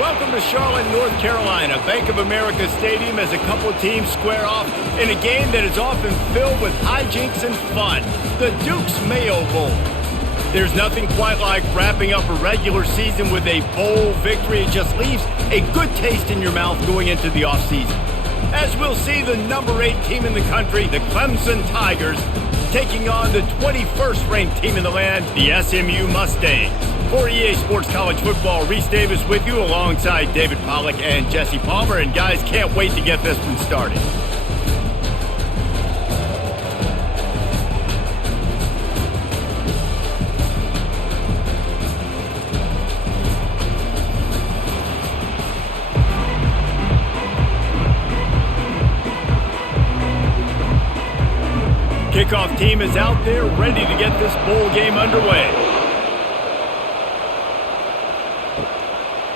Welcome to Charlotte, North Carolina. Bank of America Stadium as a couple teams square off in a game that is often filled with hijinks and fun. The Duke's Mayo Bowl. There's nothing quite like wrapping up a regular season with a bowl victory. It just leaves a good taste in your mouth going into the offseason. As we'll see the number 8 team in the country, the Clemson Tigers, taking on the 21st ranked team in the land, the SMU Mustangs. For EA Sports College Football, Reese Davis with you alongside David Pollack and Jesse Palmer. And guys, can't wait to get this one started. Kickoff team is out there ready to get this bowl game underway.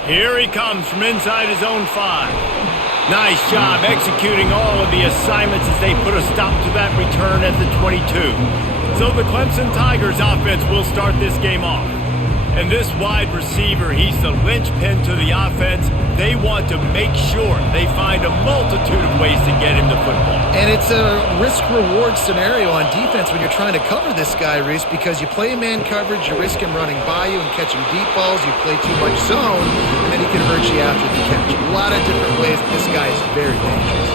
Here he comes from inside his own 5. Nice job executing all of the assignments as they put a stop to that return at the 22. So the Clemson Tigers offense will start this game off. And this wide receiver, he's the linchpin to the offense. They want to make sure they find a multitude of ways to get him the football. And it's a risk-reward scenario on defense when you're trying to cover this guy, Reese, because you play man coverage, you risk him running by you and catching deep balls, you play too much zone, and then he can hurt you after the catch. A lot of different ways that this guy is very dangerous.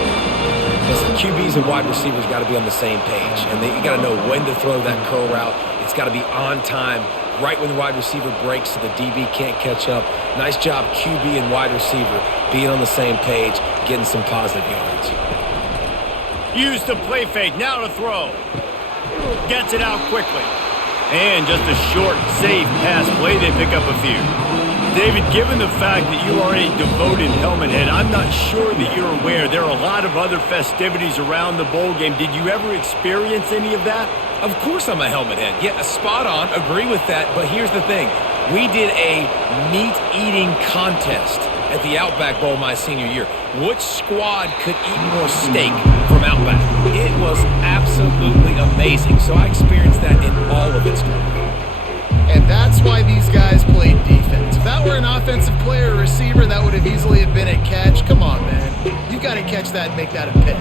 Listen, QBs and wide receivers got to be on the same page, and you got to know when to throw that curl route. It's got to be on time, right when the wide receiver breaks so the DB can't catch up. Nice job, QB and wide receiver, being on the same page, getting some positive yards. Use the play fake, now to throw. Gets it out quickly. And just a short, safe pass play, they pick up a few. David, given the fact that you are a devoted helmet head, I'm not sure that you're aware there are a lot of other festivities around the bowl game. Did you ever experience any of that? Of course I'm a helmet head. Yeah, spot on. Agree with that. But here's the thing. We did a meat-eating contest at the Outback Bowl my senior year. Which squad could eat more steak from Outback? It was absolutely amazing. So I experienced that in all of its glory. And that's why these guys played defense. If that were an offensive player or receiver, that would have easily have been a catch. Come on, man. You got to catch that and make that a pick.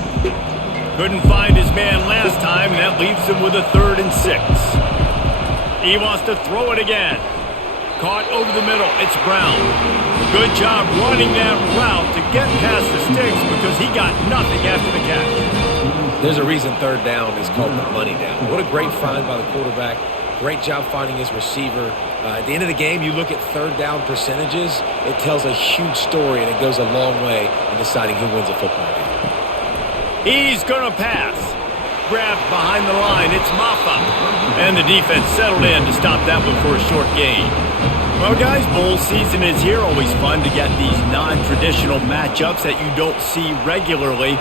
Couldn't find his man last time, and that leaves him with a 3rd and 6. He wants to throw it again. Caught over the middle. It's Brown. Good job running that route to get past the sticks because he got nothing after the catch. There's a reason 3rd down is called the money down. What a great find by the quarterback. Great job finding his receiver. At the end of the game, you look at 3rd down percentages. It tells a huge story, and it goes a long way in deciding who wins a football game. He's going to pass. Grabbed behind the line. It's Maffa. And the defense settled in to stop that one for a short gain. Well, guys, bowl season is here. Always fun to get these non-traditional matchups that you don't see regularly.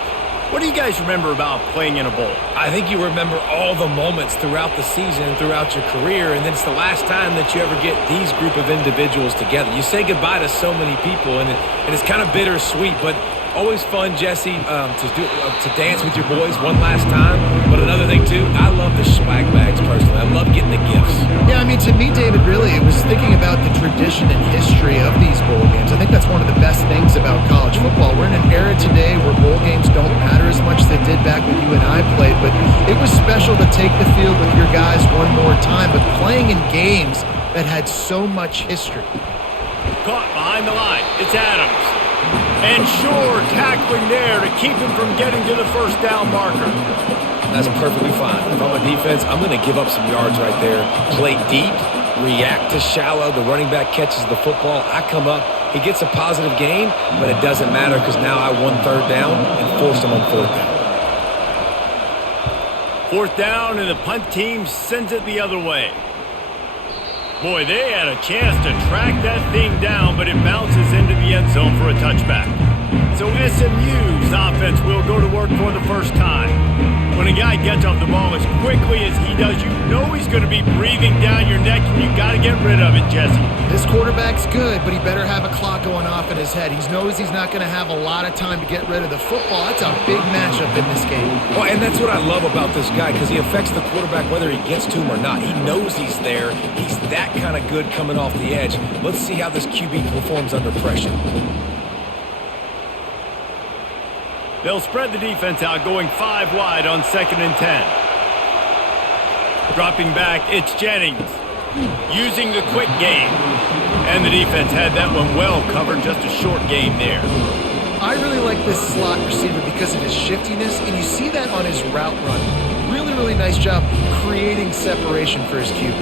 What do you guys remember about playing in a bowl? I think you remember all the moments throughout the season, throughout your career, and then it's the last time that you ever get these group of individuals together. You say goodbye to so many people, and it's kind of bittersweet, but always fun, Jesse, to dance with your boys one last time. But another thing, too, I love the swag bags personally. I love getting the gifts. Yeah, I mean, to me, David, really, it was thinking about the tradition and history of these bowl games. I think that's one of the best things about college football. We're in an era today where bowl games don't matter as much as they did back when you and I played, but it was special to take the field with your guys one more time, but playing in games that had so much history. Caught behind the line. It's Adams. And Shore tackling there to keep him from getting to the 1st down marker. That's perfectly fine. If I'm on defense, I'm going to give up some yards right there. Play deep, react to shallow. The running back catches the football. I come up. He gets a positive gain, but it doesn't matter because now I won 3rd down and forced him on 4th down. 4th down, and the punt team sends it the other way. Boy, they had a chance to track that thing down, but it bounces into the end zone for a touchback. So SMU's offense will go to work for the first time. When a guy gets off the ball as quickly as he does, you know he's going to be breathing down your neck, and you got to get rid of it, Jesse. This quarterback's good, but he better have a clock going off in his head. He knows he's not going to have a lot of time to get rid of the football. That's a big matchup in this game. Well, and that's what I love about this guy, because he affects the quarterback whether he gets to him or not. He knows he's there. He's that kind of good coming off the edge. Let's see how this QB performs under pressure. They'll spread the defense out, going 5 wide on 2nd and 10. Dropping back, it's Jennings. Using the quick game. And the defense had that one well covered, just a short game there. I really like this slot receiver because of his shiftiness, and you see that on his route run. Really, really nice job creating separation for his QB.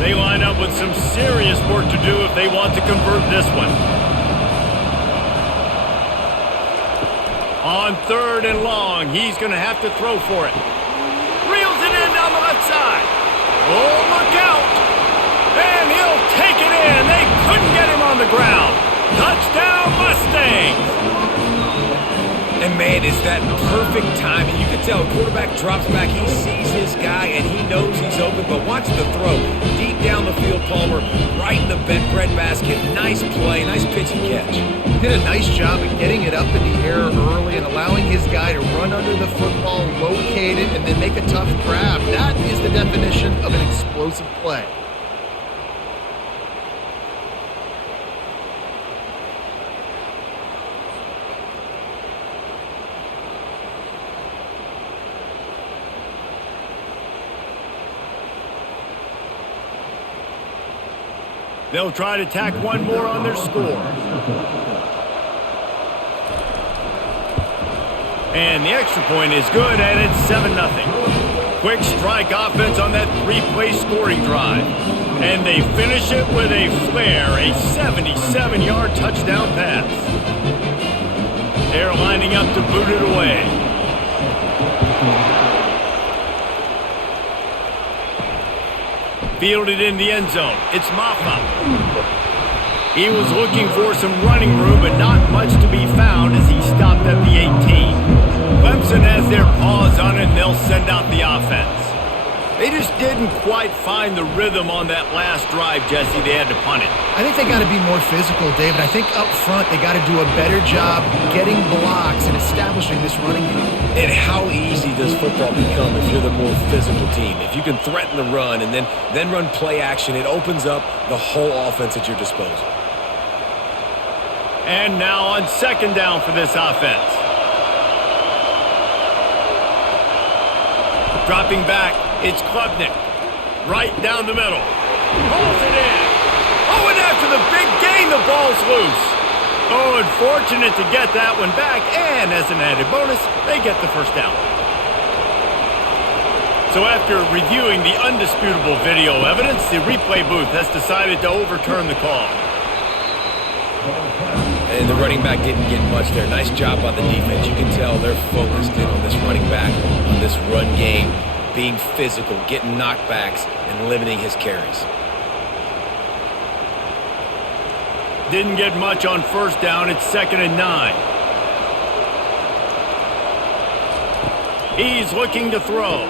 They line up with some serious work to do if they want to convert this one. On 3rd and long, he's going to have to throw for it. Reels it in down the left side. Oh, look out. And he'll take it in. They couldn't get him on the ground. Touchdown, Mustangs. And, man, is that perfect timing. You can tell a quarterback drops back. He sees his guy, and he knows he's open. But watch the throw. Deep down the field, Palmer, right in the bread basket. Nice play, nice pitch and catch. He did a nice job of getting it up in the air early and allowing his guy to run under the football, locate it, and then make a tough grab. That is the definition of an explosive play. They'll try to tack one more on their score. And the extra point is good, and it's 7-0. Quick strike offense on that 3-play scoring drive. And they finish it with a flair, a 77-yard touchdown pass. They're lining up to boot it away. Fielded in the end zone. It's Maffa. He was looking for some running room, but not much to be found as he stopped at the 18. Clemson has their paws on it, and they'll send out the offense. They just didn't quite find the rhythm on that last drive, Jesse. They had to punt it. I think they got to be more physical, David. I think up front they got to do a better job getting blocks and establishing this running game. And how easy does football become if you're the more physical team? If you can threaten the run and then run play action, it opens up the whole offense at your disposal. And now on 2nd down for this offense. Dropping back, it's Klubnik. Right down the middle. Pulls it in. Oh, and after the big gain, the ball's loose. Oh, unfortunate to get that one back, and as an added bonus, they get the first down. So after reviewing the undisputable video evidence, the replay booth has decided to overturn the call. And the running back didn't get much there. Nice job by the defense. You can tell they're focused in on this running back, on this run game, being physical, getting knockbacks, and limiting his carries. Didn't get much on 1st down. It's 2nd and 9. He's looking to throw.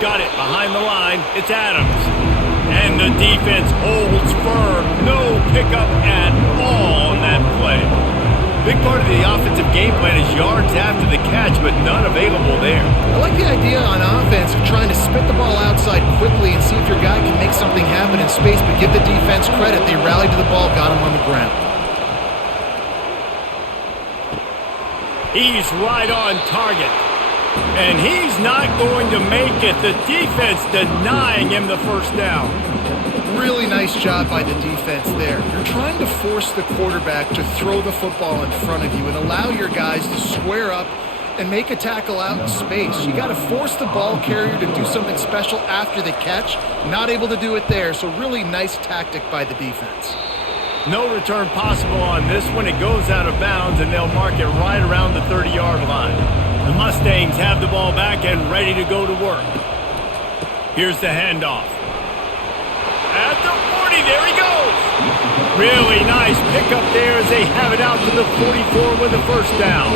Got it behind the line. It's Adams. And the defense holds firm. No pickup at all on that play. Big part of the offensive game plan is yards after the catch, but none available there. I like the idea on offense of trying to spit the ball outside quickly and see if your guy can make something happen in space, but give the defense credit. They rallied to the ball, got him on the ground. He's right on target. And he's not going to make it. The defense denying him the first down. Really nice job by the defense there. You're trying to force the quarterback to throw the football in front of you and allow your guys to square up and make a tackle out in space. You got to force the ball carrier to do something special after the catch. Not able to do it there, so really nice tactic by the defense. No return possible on this one. It goes out of bounds, and they'll mark it right around the 30-yard line. The Mustangs have the ball back and ready to go to work. Here's the handoff. At the 40, there he goes. Really nice pickup there as they have it out to the 44 with the first down.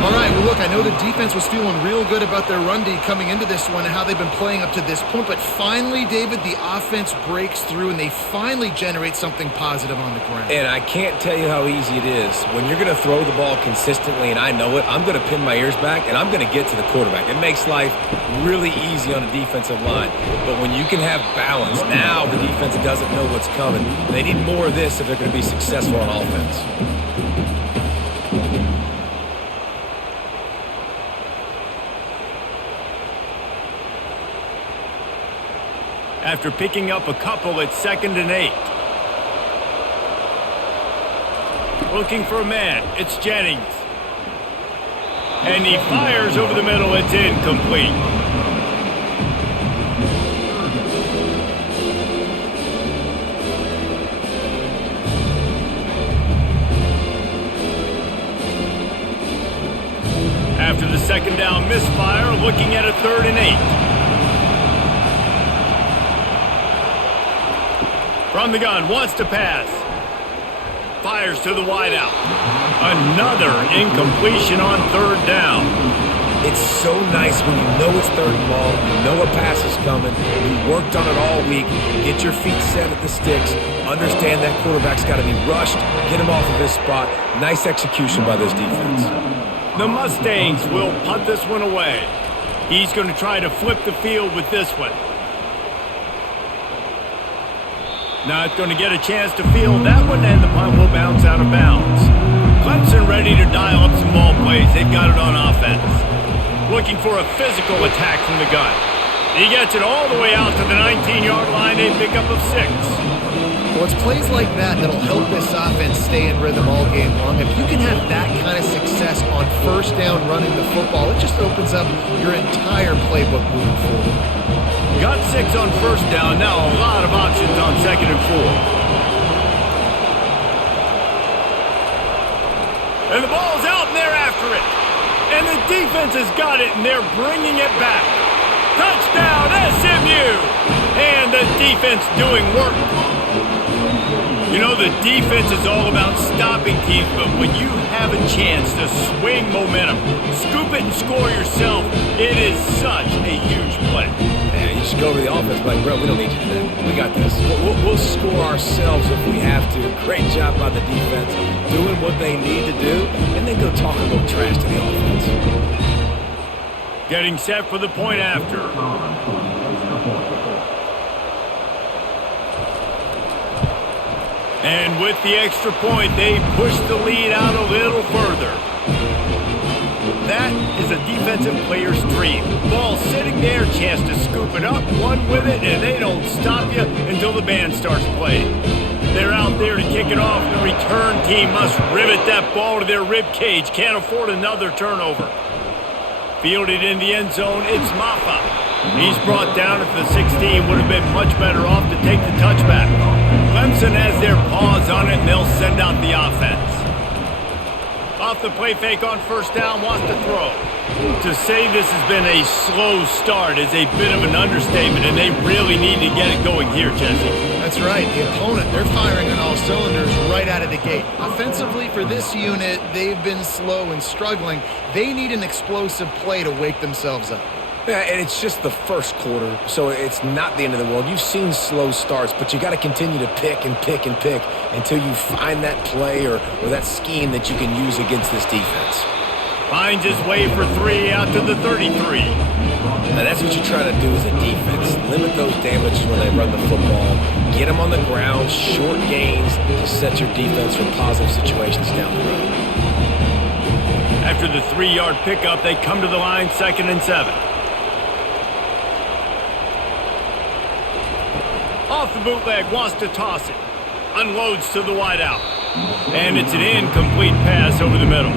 All right, well, look, I know the defense was feeling real good about their run D coming into this one and how they've been playing up to this point, but finally, David, the offense breaks through and they finally generate something positive on the ground. And I can't tell you how easy it is. When you're going to throw the ball consistently, and I know it, I'm going to pin my ears back, and I'm going to get to the quarterback. It makes life really easy on the defensive line. But when you can have balance, now the defense doesn't know what's coming. They need more of this if they're going to be successful on offense. After picking up a couple, it's 2nd and 8. Looking for a man. It's Jennings. And he fires over the middle. It's incomplete. After the 2nd down misfire, looking at a 3rd and 8. From the gun, wants to pass. Fires to the wideout. Another incompletion on 3rd down. It's so nice when you know it's 3rd and long, you know a pass is coming, you worked on it all week, get your feet set at the sticks, understand that quarterback's got to be rushed, get him off of his spot. Nice execution by this defense. The Mustangs will punt this one away. He's going to try to flip the field with this one. Not going to get a chance to field that one, and the punt will bounce out of bounds. Clemson ready to dial up some ball plays. They've got it on offense. Looking for a physical attack from the gun. He gets it all the way out to the 19-yard line, a pickup of 6. Well, it's plays like that that'll help this offense stay in rhythm all game long. If you can have that kind of success on 1st down running the football, it just opens up your entire playbook moving forward. Got 6 on 1st down. Now a lot of options on 2nd and 4. And the ball's out, and they're after it. And the defense has got it, and they're bringing it back. Touchdown, SMU! And the defense doing work. You know, the defense is all about stopping teams, but when you have a chance to swing momentum, scoop it and score yourself, it is such a huge play. Man, you just go over the offense like, bro, we don't need you to do that. We got this. We'll score ourselves if we have to. Great job by the defense, doing what they need to do, and then go talk a little trash to the offense. Getting set for the point after. And with the extra point, they push the lead out a little further. That is a defensive player's dream. Ball sitting there, chance to scoop it up, one with it, and they don't stop you until the band starts playing. They're out there to kick it off. The return team must rivet that ball to their rib cage. Can't afford another turnover. Fielded in the end zone, it's Maffa. He's brought down at the 16. Would have been much better off to take the touchback. Clemson has their paws on it, and they'll send out the offense. Off the play fake on 1st down, wants to throw. To say this has been a slow start is a bit of an understatement, and they really need to get it going here, Jesse. That's right. The opponent, they're firing on all cylinders right out of the gate. Offensively, for this unit, they've been slow and struggling. They need an explosive play to wake themselves up. Yeah, and it's just the first quarter, so it's not the end of the world. You've seen slow starts, but you got to continue to pick and pick and pick until you find that play or that scheme that you can use against this defense. Finds his way for 3 out to the 33. Now that's what you try to do as a defense. Limit those damages when they run the football. Get them on the ground, short gains to set your defense for positive situations down the road. After the 3-yard pickup, they come to the line, 2nd and 7. Off the bootleg, wants to toss it. Unloads to the wideout. And it's an incomplete pass over the middle.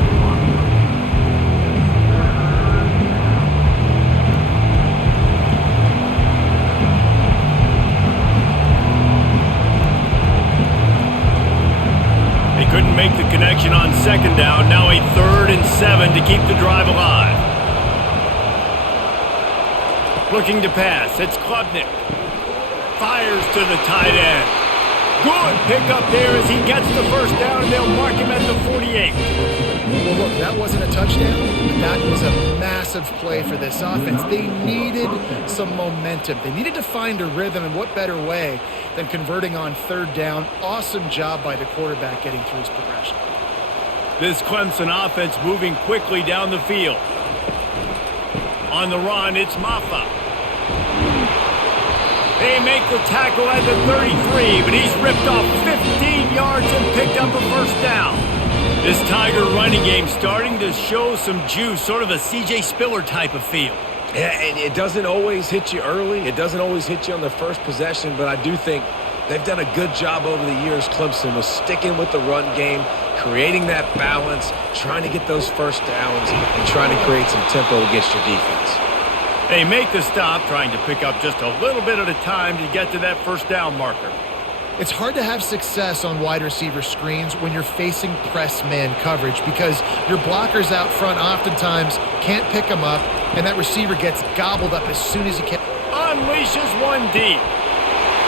They couldn't make the connection on 2nd down. Now a 3rd and 7 to keep the drive alive. Looking to pass. It's Klubnik. Fires to the tight end. Good pickup there as he gets the 1st down, and they'll mark him at the 48. Well, look, that wasn't a touchdown, but that was a massive play for this offense. They needed some momentum. They needed to find a rhythm, and what better way than converting on third down. Awesome job by the quarterback getting through his progression. This Clemson offense moving quickly down the field. On the run, it's Maffa. They make the tackle at the 33, but he's ripped off 15 yards and picked up a first down. This Tiger running game starting to show some juice, sort of a C.J. Spiller type of feel. Yeah, and it doesn't always hit you early. It doesn't always hit you on the first possession, but I do think they've done a good job over the years, Clemson, with sticking with the run game, creating that balance, trying to get those first downs, and trying to create some tempo against your defense. They make the stop, trying to pick up just a little bit at a time to get to that first down marker. It's hard to have success on wide receiver screens when you're facing press man coverage because your blockers out front oftentimes can't pick them up, and that receiver gets gobbled up as soon as he can. Unleashes one deep.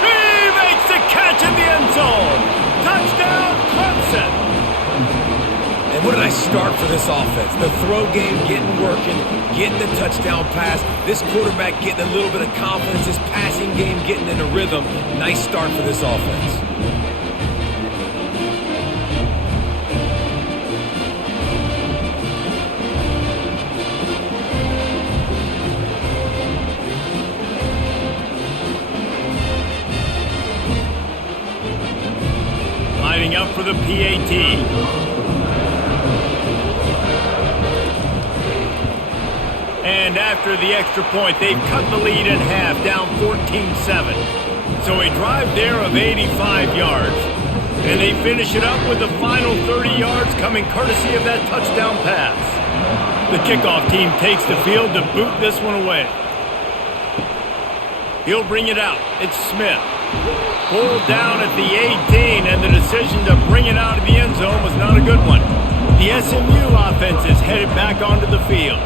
He makes the catch in the end zone. Touchdown, Clemson. And what did I start for this offense? The throw game getting working, getting the touchdown pass. This quarterback getting a little bit of confidence. This passing game getting in a rhythm. Nice start for this offense. Lining up for the PAT. And after the extra point, they've cut the lead in half, down 14-7. So a drive there of 85 yards. And they finish it up with the final 30 yards coming courtesy of that touchdown pass. The kickoff team takes the field to boot this one away. He'll bring it out. It's Smith. Pulled down at the 18, and the decision to bring it out of the end zone was not a good one. The SMU offense is headed back onto the field.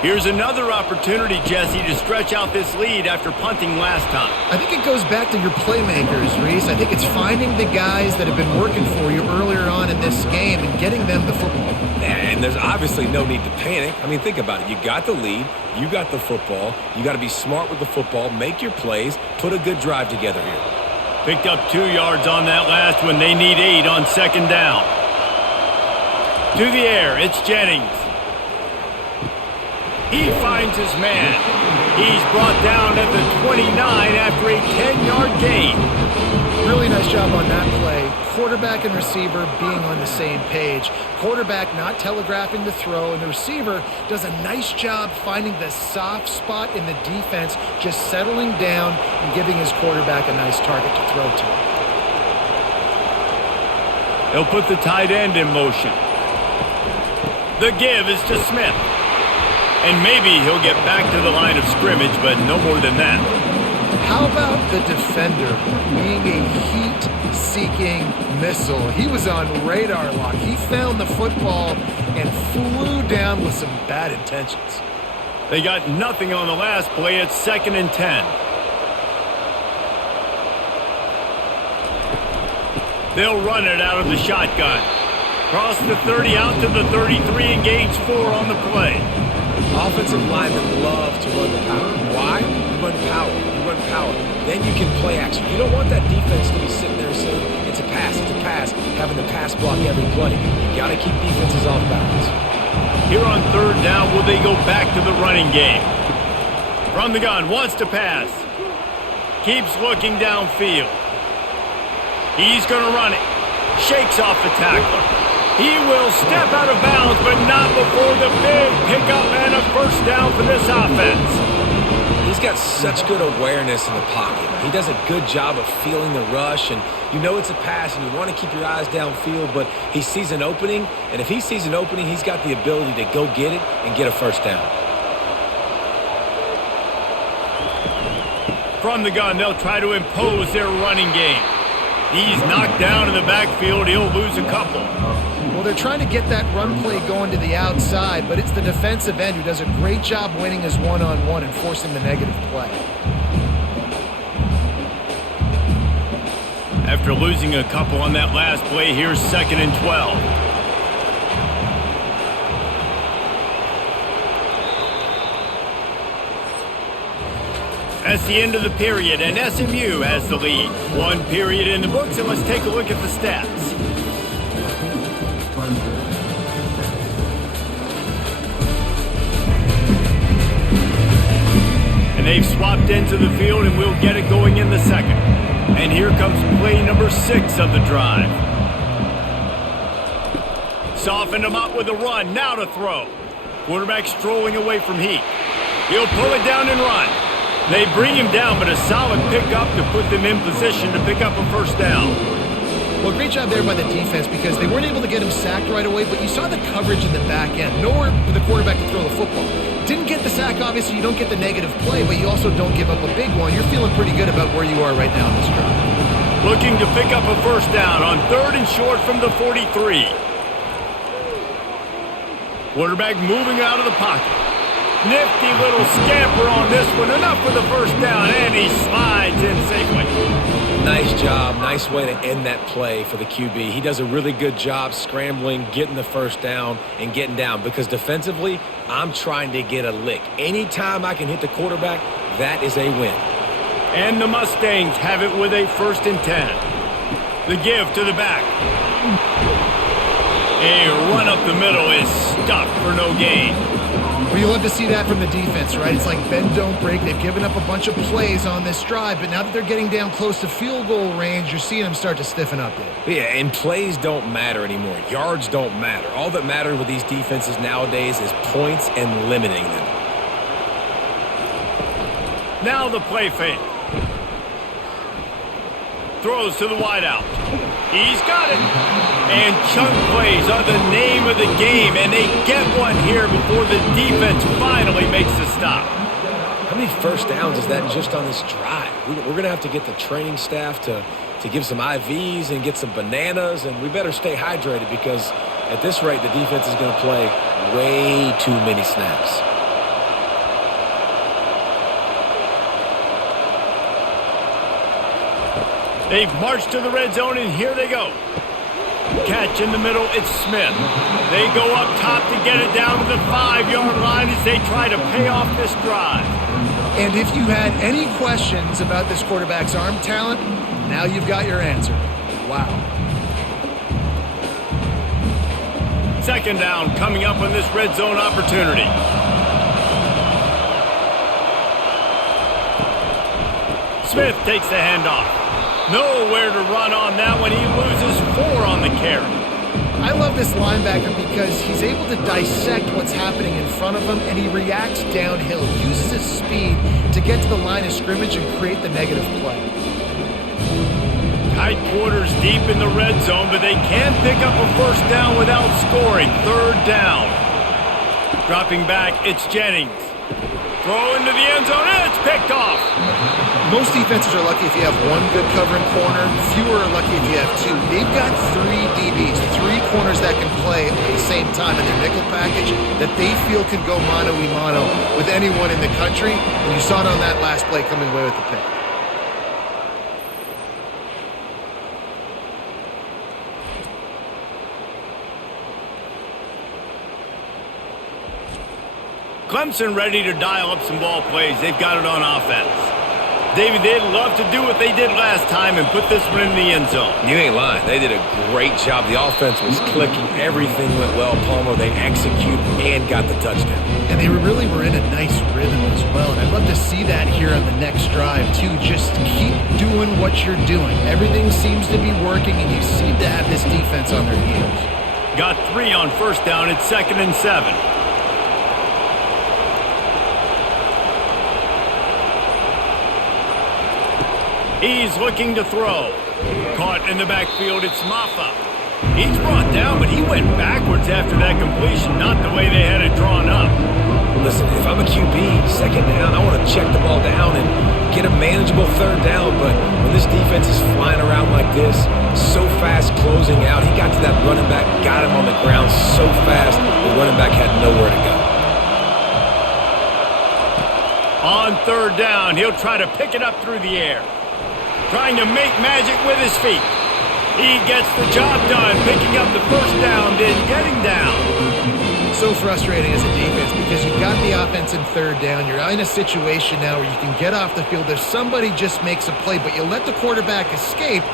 Here's another opportunity, Jesse, to stretch out this lead after punting last time. I think it goes back to your playmakers, Reese. I think it's finding the guys that have been working for you earlier on in this game and getting them the football. And there's obviously no need to panic. I mean, think about it. You got the lead. You got the football. You got to be smart with the football. Make your plays. Put a good drive together here. Picked up 2 yards on that last one. They need 8 on second down. To the air, it's Jennings. He finds his man. He's brought down at the 29 after a 10-yard gain. Really nice job on that play. Quarterback and receiver being on the same page. Quarterback not telegraphing the throw, and the receiver does a nice job finding the soft spot in the defense, just settling down and giving his quarterback a nice target to throw to. They'll put the tight end in motion. The give is to Smith. And maybe he'll get back to the line of scrimmage, but no more than that. How about the defender being a heat-seeking missile? He was on radar lock. He found the football and flew down with some bad intentions. They got nothing on the last play. It's 2nd and 10. They'll run it out of the shotgun. Cross the 30 out to the 33, engage 4 on the play. Offensive linemen love to run the power. Why? You run power. You run power. Then you can play action. You don't want that defense to be sitting there saying, it's a pass, having to pass block every play. You got to keep defenses off balance. Here on third down, will they go back to the running game? From the gun, wants to pass. Keeps looking downfield. He's going to run it. Shakes off the tackler. He will step out of bounds, but not before the big pickup and a first down for this offense. He's got such good awareness in the pocket. He does a good job of feeling the rush, and you know it's a pass, and you want to keep your eyes downfield, but he sees an opening, and if he sees an opening, he's got the ability to go get it and get a first down. From the gun, they'll try to impose their running game. He's knocked down in the backfield. He'll lose a couple. Well, they're trying to get that run play going to the outside, but it's the defensive end who does a great job winning his one-on-one and forcing the negative play. After losing a couple on that last play, here's 2nd and 12. That's the end of the period, and SMU has the lead. One period in the books, and let's take a look at the stats. And they've swapped into the field, and we'll get it going in the second. And here comes play number 6 of the drive. Soften him up with a run, now to throw. Quarterback strolling away from Heat. He'll pull it down and run. They bring him down, but a solid pickup to put them in position to pick up a first down. Well, great job there by the defense because they weren't able to get him sacked right away, but you saw the coverage in the back end. Nowhere for the quarterback to throw the football. Didn't get the sack, obviously. You don't get the negative play, but you also don't give up a big one. You're feeling pretty good about where you are right now in this drive. Looking to pick up a first down on 3rd and short from the 43. Quarterback moving out of the pocket. Nifty little scamper on this one. Enough for the first down, and he slides in safely. Nice job. Nice way to end that play for the QB. He does a really good job scrambling, getting the first down, and getting down. Because defensively, I'm trying to get a lick. Anytime I can hit the quarterback, that is a win. And the Mustangs have it with a 1st and 10. The give to the back. A run up the middle is stuffed for no gain. Well, you love to see that from the defense, right? It's like bend, don't break. They've given up a bunch of plays on this drive, but now that they're getting down close to field goal range, you're seeing them start to stiffen up there. Yeah, and plays don't matter anymore. Yards don't matter. All that matters with these defenses nowadays is points and limiting them. Now the play fake. Throws to the wideout. He's got it. And chunk plays are the name of the game, and they get one here before the defense finally makes the stop. How many first downs is that just on this drive? We're going to have to get the training staff to give some IVs and get some bananas, and we better stay hydrated because at this rate, the defense is going to play way too many snaps. They've marched to the red zone, and here they go. Catch in the middle, it's Smith. They go up top to get it down to the 5-yard line as they try to pay off this drive. And if you had any questions about this quarterback's arm talent, now you've got your answer. Wow. 2nd down coming up on this red zone opportunity. Smith takes the handoff. Nowhere to run on that one. He loses 4 on the carry. I love this linebacker because he's able to dissect what's happening in front of him, and he reacts downhill. He uses his speed to get to the line of scrimmage and create the negative play. Tight quarters deep in the red zone, but they can pick up a first down without scoring. 3rd down. Dropping back, it's Jennings. Throw into the end zone, and it's picked off. Most defenses are lucky if you have one good covering corner. Fewer are lucky if you have 2. They've got 3 DBs, 3 corners that can play at the same time in their nickel package that they feel can go mano-a-mano with anyone in the country. And you saw it on that last play coming away with the pick. Clemson ready to dial up some ball plays. They've got it on offense. David, they'd love to do what they did last time and put this one in the end zone. You ain't lying. They did a great job. The offense was clicking. Everything went well. Palmer, they executed and got the touchdown. And they really were in a nice rhythm as well. And I'd love to see that here on the next drive, too. Just keep doing what you're doing. Everything seems to be working, and you seem to have this defense on their heels. Got 3 on first down. It's 2nd and 7. He's looking to throw. Caught in the backfield, it's Maffa. He's brought down, but he went backwards after that completion, not the way they had it drawn up. Listen, if I'm a QB, 2nd down, I want to check the ball down and get a manageable 3rd down, but when this defense is flying around like this, so fast closing out, he got to that running back, got him on the ground so fast, the running back had nowhere to go. On 3rd down, he'll try to pick it up through the air. Trying to make magic with his feet. He gets the job done, picking up the first down, then getting down. So frustrating as a defense because you've got the offense in third down. You're in a situation now where you can get off the field if somebody just makes a play, but you let the quarterback escape.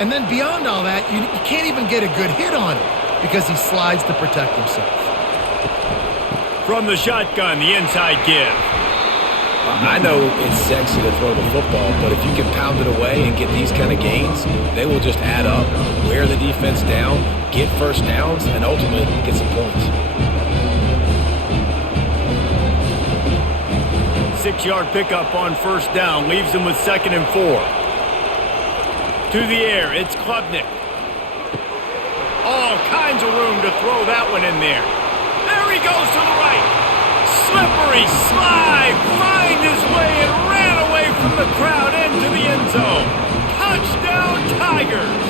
And then beyond all that, you can't even get a good hit on him because he slides to protect himself. From the shotgun, the inside give. I know it's sexy to throw the football, but if you can pound it away and get these kind of gains, they will just add up, wear the defense down, get first downs, and ultimately get some points. 6-yard pickup on first down leaves them with 2nd and 4. To the air, it's Klubnik. All kinds of room to throw that one in there. There he goes to the right. Slippery slide, find his way and ran away from the crowd into the end zone. Touchdown, Tigers!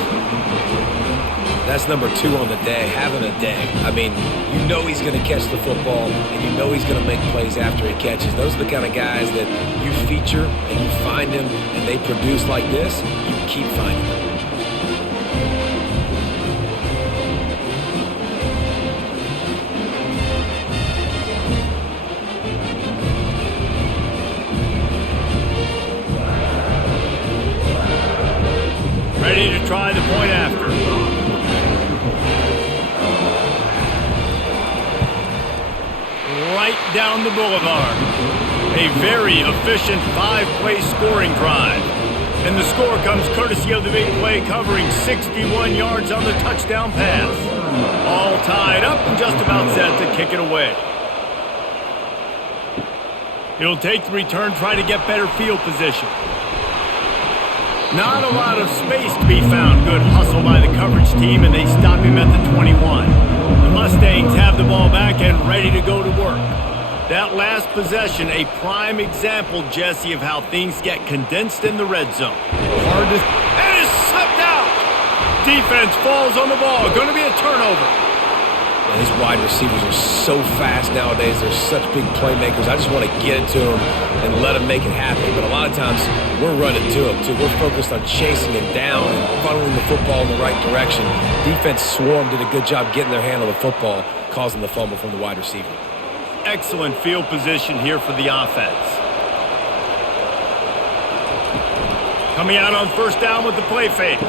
That's number 2 on the day, having a day. I mean, you know he's going to catch the football, and you know he's going to make plays after he catches. Those are the kind of guys that you feature, and you find them, and they produce like this, you keep finding them. Ready to try the point after. Right down the boulevard. A very efficient 5-play scoring drive. And the score comes courtesy of the big play covering 61 yards on the touchdown pass. All tied up and just about set to kick it away. He'll take the return, try to get better field position. Not a lot of space to be found. Good hustle by the coverage team, and they stop him at the 21. The Mustangs have the ball back and ready to go to work. That last possession, a prime example, Jesse, of how things get condensed in the red zone. And it's slipped out. Defense falls on the ball. Going to be a turnover. And these wide receivers are so fast nowadays. They're such big playmakers. I just want to get it to them and let them make it happen. But a lot of times, we're running to them, too. We're focused on chasing him down and funneling the football in the right direction. Defense swarm did a good job getting their hand on the football, causing the fumble from the wide receiver. Excellent field position here for the offense. Coming out on first down with the play fake.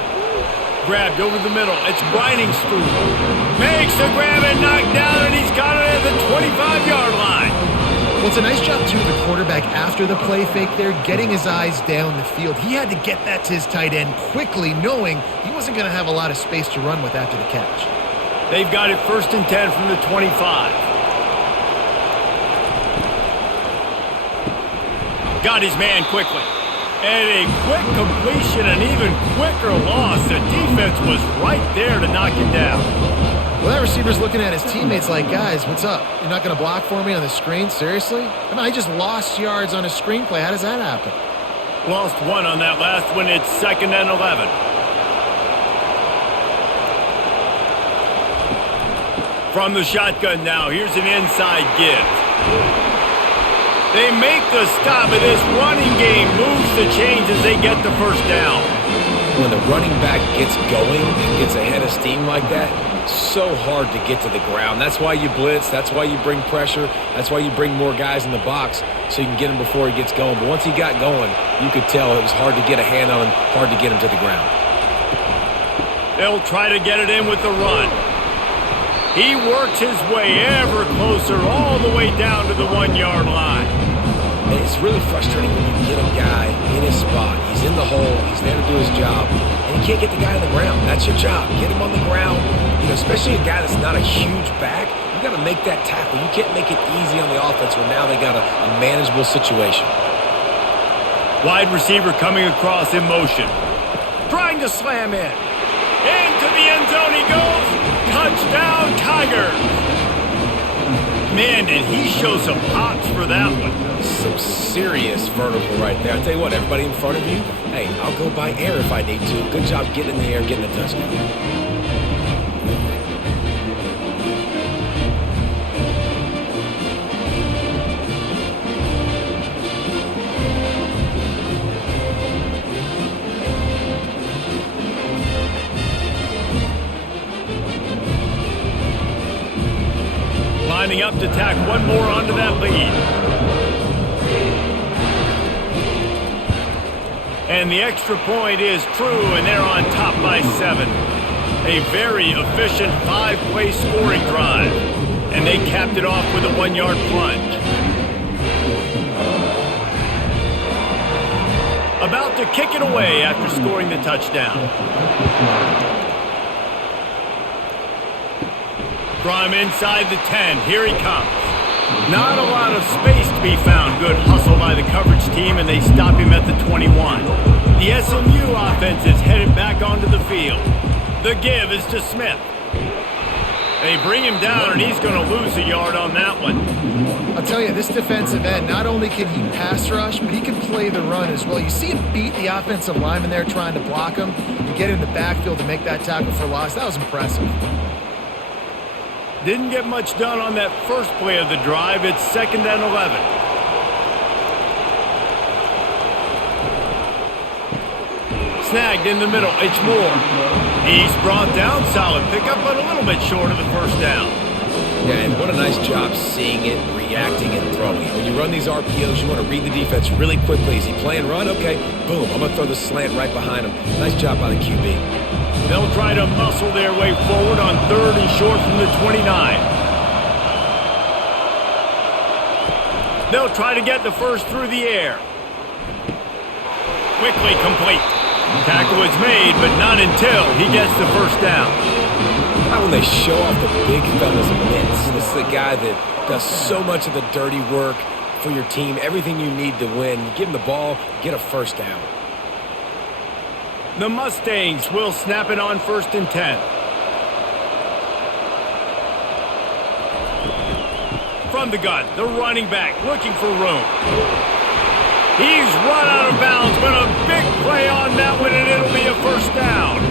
Grabbed over the middle. It's Briningstool. Makes the grab and knocked down, and he's got it at the 25-yard line. Well, it's a nice job, too, of the quarterback after the play fake there, getting his eyes down the field. He had to get that to his tight end quickly, knowing he wasn't going to have a lot of space to run with after the catch. They've got it 1st and 10 from the 25. Got his man quickly. And a quick completion, an even quicker loss. The defense was right there to knock him down. Well, that receiver's looking at his teammates like, guys, what's up? You're not going to block for me on the screen? Seriously? I mean, I just lost yards on a screenplay. How does that happen? Lost 1 on that last one. It's 2nd and 11. From the shotgun now, here's an inside give. They make the stop, and this running game moves the chains as they get the first down. When the running back gets going and gets ahead of steam like that, so hard to get to the ground. That's why you blitz. That's why you bring pressure. That's why you bring more guys in the box so you can get him before he gets going. But once he got going, you could tell it was hard to get a hand on him, hard to get him to the ground. They'll try to get it in with the run. He works his way ever closer all the way down to the 1-yard line. And it's really frustrating when you get a guy in his spot. He's in the hole. He's there to do his job. And you can't get the guy on the ground. That's your job. Get him on the ground. You know, especially a guy that's not a huge back. You got to make that tackle. You can't make it easy on the offense when now they got a manageable situation. Wide receiver coming across in motion. Trying to slam in. Into the end zone he goes. Touchdown, Tigers. Man, did he show some hops for that one. Some serious vertical right there. I'll tell you what, everybody in front of you, hey, I'll go by air if I need to. Good job getting in the air, getting a touchdown. lining up to tack one more onto that lead. And the extra point is true, and they're on top by 7. A very efficient 5-play scoring drive. And they capped it off with a 1-yard plunge. About to kick it away after scoring the touchdown. From inside the 10, here he comes. Not a lot of space to be found. Good hustle by the coverage team, and they stop him at the 21. The SMU offense is headed back onto the field. The give is to Smith. They bring him down, and he's going to lose a yard on that one. I'll tell you, this defensive end, not only can he pass rush, but he can play the run as well. You see him beat the offensive lineman there trying to block him and get in the backfield to make that tackle for loss. That was impressive. Didn't get much done on that first play of the drive. It's 2nd and 11. Snagged in the middle. It's Moore. He's brought down. Solid pickup, but a little bit short of the first down. Yeah, and what a nice job seeing it, reacting, and throwing it. When you run these RPOs, you want to read the defense really quickly. Is he playing run? Okay, boom. I'm going to throw the slant right behind him. Nice job by the QB. They'll try to muscle their way forward on 3rd and short from the 29. They'll try to get the first through the air. Quickly complete. Tackle is made, but not until he gets the first down. How when they show off the big fella's mitts. This is the guy that does so much of the dirty work for your team. Everything you need to win. You give him the ball, get a first down. The Mustangs will snap it on 1st and 10. From the gun, the running back looking for room. He's run out of bounds, but a big play on that one, and it'll be a first down.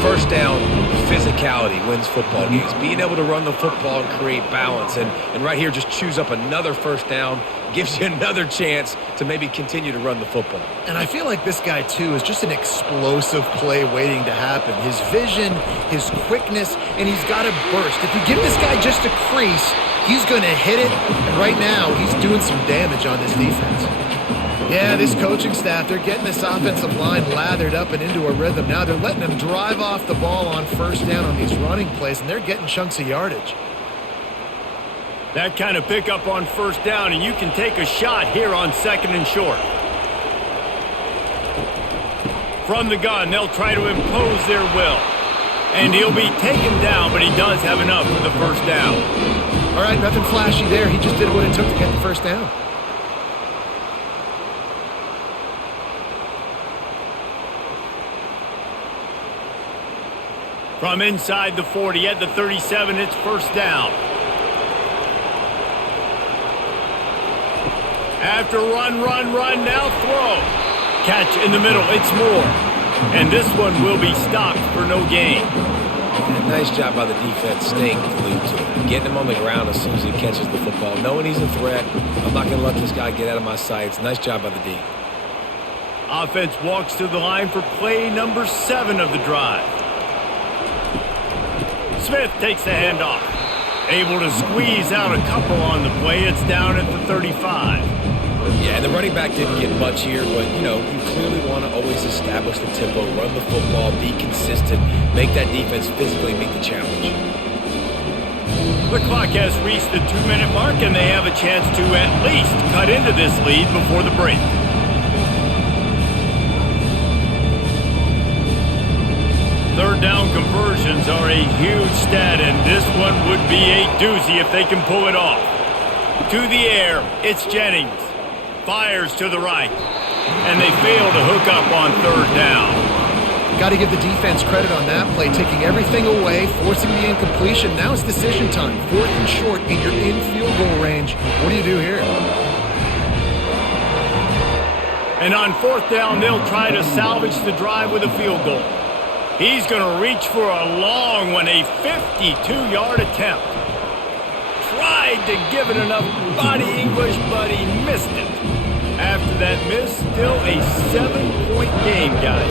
First down, physicality wins football games. Being able to run the football and create balance. And right here, just choose up another first down. Gives you another chance to maybe continue to run the football. And I feel like this guy, too, is just an explosive play waiting to happen. His vision, his quickness, and he's got a burst. If you give this guy just a crease, he's going to hit it. And right now, he's doing some damage on this defense. Yeah, this coaching staff, they're getting this offensive line lathered up and into a rhythm. Now they're letting them drive off the ball on first down on these running plays, and they're getting chunks of yardage. That kind of pickup on first down, and you can take a shot here on 2nd and short. From the gun, they'll try to impose their will. And he'll be taken down, but he does have enough for the first down. All right, nothing flashy there. He just did what it took to get the first down. From inside the 40 at the 37, it's first down. After run, now throw. Catch in the middle, it's Moore. And this one will be stopped for no gain. And nice job by the defense staying glued to him. Getting him on the ground as soon as he catches the football. Knowing he's a threat, I'm not going to let this guy get out of my sights. Nice job by the D. Offense walks to the line for play number 7 of the drive. Smith takes the handoff. Able to squeeze out a couple on the play. It's down at the 35. Yeah, and the running back didn't get much here, but, you know, you clearly want to always establish the tempo, run the football, be consistent, make that defense physically meet the challenge. The clock has reached the 2-minute mark, and they have a chance to at least cut into this lead before the break. Third down conversions are a huge stat, and this one would be a doozy if they can pull it off. To the air, it's Jennings. Fires to the right, and they fail to hook up on 3rd down. Got to give the defense credit on that play, taking everything away, forcing the incompletion. Now it's decision time. 4th and short, and you're in field goal range. What do you do here? And on 4th down, they'll try to salvage the drive with a field goal. He's going to reach for a long one, a 52-yard attempt. Tried to give it enough body English, but he missed it. After that miss, still a 7-point game, guys.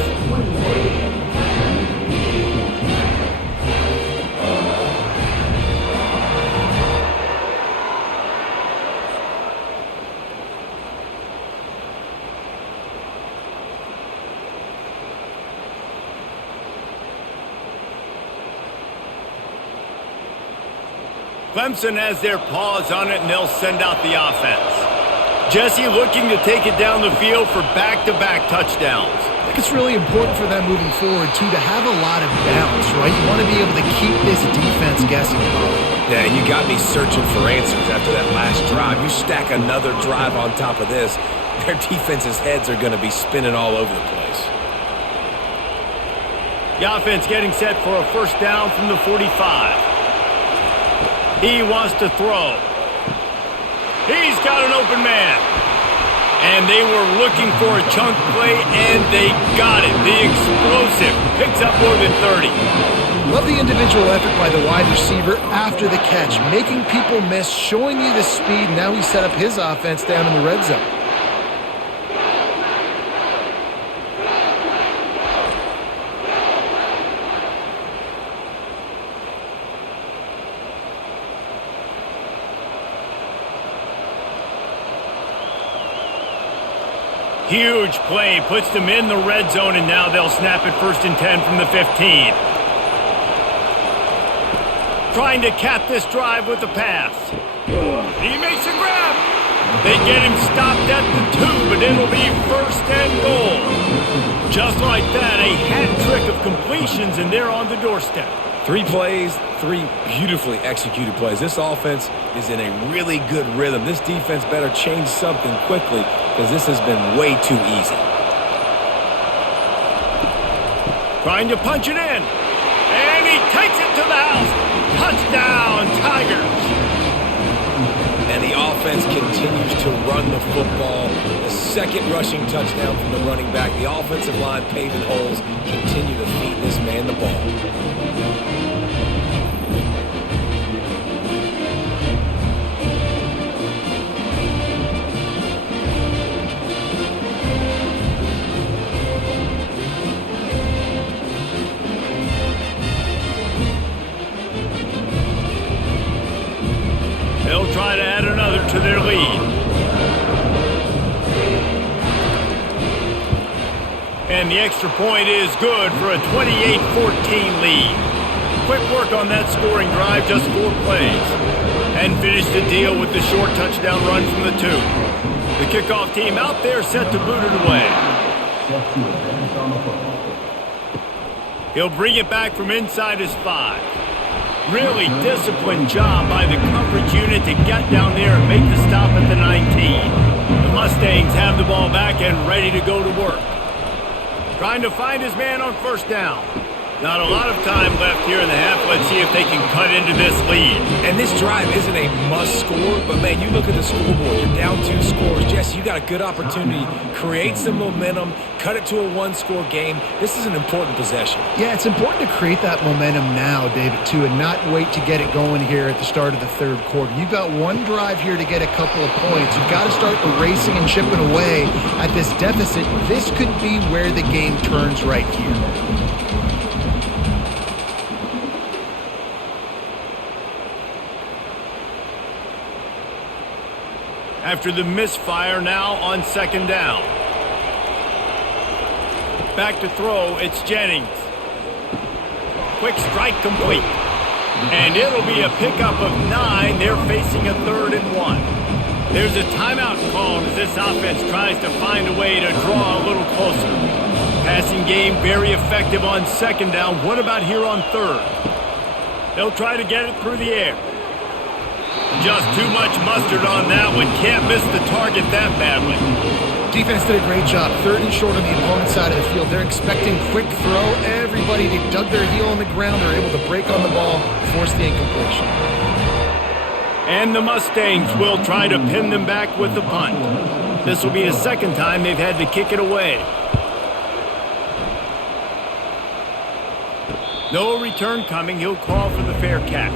Clemson has their paws on it, and they'll send out the offense. Jesse looking to take it down the field for back-to-back touchdowns. I think it's really important for them moving forward, too, to have a lot of balance, right? You want to be able to keep this defense guessing. Yeah, and you got me searching for answers after that last drive. You stack another drive on top of this, their defense's heads are going to be spinning all over the place. The offense getting set for a first down from the 45. He wants to throw. He's got an open man. And they were looking for a chunk play, and they got it. The explosive picks up more than 30. Love the individual effort by the wide receiver after the catch, making people miss, showing you the speed. Now he set up his offense down in the red zone. Huge play, puts them in the red zone, and now they'll snap it 1st and 10 from the 15. Trying to cap this drive with the pass. He makes a grab. They get him stopped at the 2, but it'll be 1st and goal. Just like that, a hat trick of completions, and they're on the doorstep. 3 plays, 3 beautifully executed plays. This offense is in a really good rhythm. This defense better change something quickly because this has been way too easy. Trying to punch it in. And he takes it to the house. Touchdown, Tigers. And the offense continues to run the football. The second rushing touchdown from the running back. The offensive line paving holes. Continue to feed this man the ball. They'll try to add another to their lead. And the extra point is good for a 28-14 lead. Quick work on that scoring drive, just 4 plays. And finished the deal with the short touchdown run from the 2. The kickoff team out there set to boot it away. He'll bring it back from inside his 5. Really disciplined job by the coverage unit to get down there and make the stop at the 19. The Mustangs have the ball back and ready to go to work. Trying to find his man on 1st down. Not a lot of time left here in the half. Let's see if they can cut into this lead. And this drive isn't a must score, but man, you look at the scoreboard, you're down 2 scores. Jesse, you got a good opportunity. Create some momentum, cut it to a 1-score game. This is an important possession. Yeah, it's important to create that momentum now, David, too, and not wait to get it going here at the start of the 3rd quarter. You've got 1 drive here to get a couple of points. You've got to start erasing and chipping away at this deficit. This could be where the game turns right here. After the misfire, now on 2nd down. Back to throw, it's Jennings. Quick strike complete. And it'll be a pickup of 9. They're facing a 3rd and 1. There's a timeout called as this offense tries to find a way to draw a little closer. Passing game very effective on 2nd down. What about here on 3rd? They'll try to get it through the air. Just too much mustard on that one. Can't miss the target that badly. Defense did a great job. 3rd and short on the opponent's side of the field. They're expecting quick throw. Everybody dug their heel on the ground. They're able to break on the ball, force the incompletion. And the Mustangs will try to pin them back with the punt. This will be the 2nd time they've had to kick it away. No return coming. He'll call for the fair catch.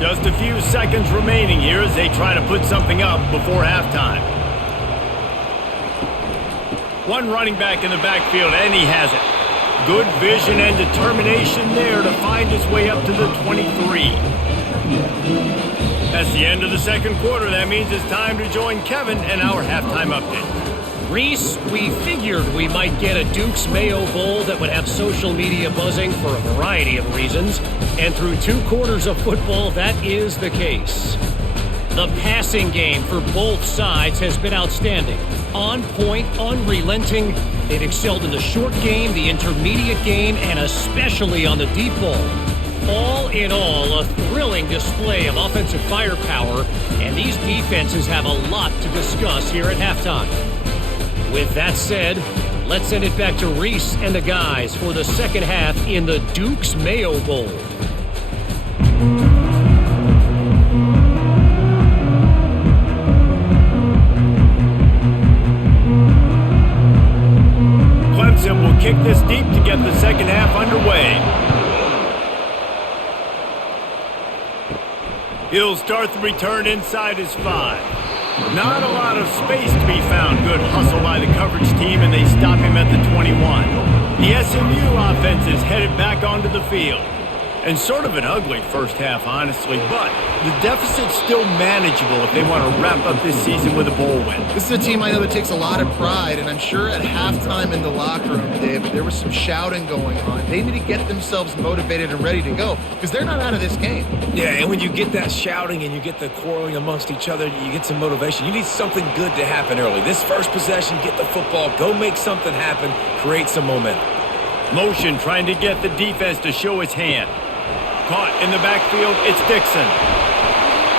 Just a few seconds remaining here as they try to put something up before halftime. 1 running back in the backfield, and he has it. Good vision and determination there to find his way up to the 23. That's the end of the 2nd quarter. That means it's time to join Kevin and our halftime update. Reese, we figured we might get a Duke's Mayo Bowl that would have social media buzzing for a variety of reasons, and through 2 quarters of football, that is the case. The passing game for both sides has been outstanding. On point, unrelenting. They've excelled in the short game, the intermediate game, and especially on the deep ball. All in all, a thrilling display of offensive firepower, and these defenses have a lot to discuss here at halftime. With that said, let's send it back to Reese and the guys for the second half in the Duke's Mayo Bowl. Clemson will kick this deep to get the second half underway. He'll start the return inside his 5. Not a lot of space to be found. Good hustle by the coverage team, and they stop him at the 21. The SMU offense is headed back onto the field. And sort of an ugly first half, honestly, but the deficit's still manageable if they want to wrap up this season with a bowl win. This is a team I know that takes a lot of pride, and I'm sure at halftime in the locker room, David, there was some shouting going on. They need to get themselves motivated and ready to go, because they're not out of this game. Yeah, and when you get that shouting and you get the quarreling amongst each other, you get some motivation. You need something good to happen early. This first possession, get the football, go make something happen, create some momentum. Motion trying to get the defense to show his hand. Caught in the backfield, it's Dixon.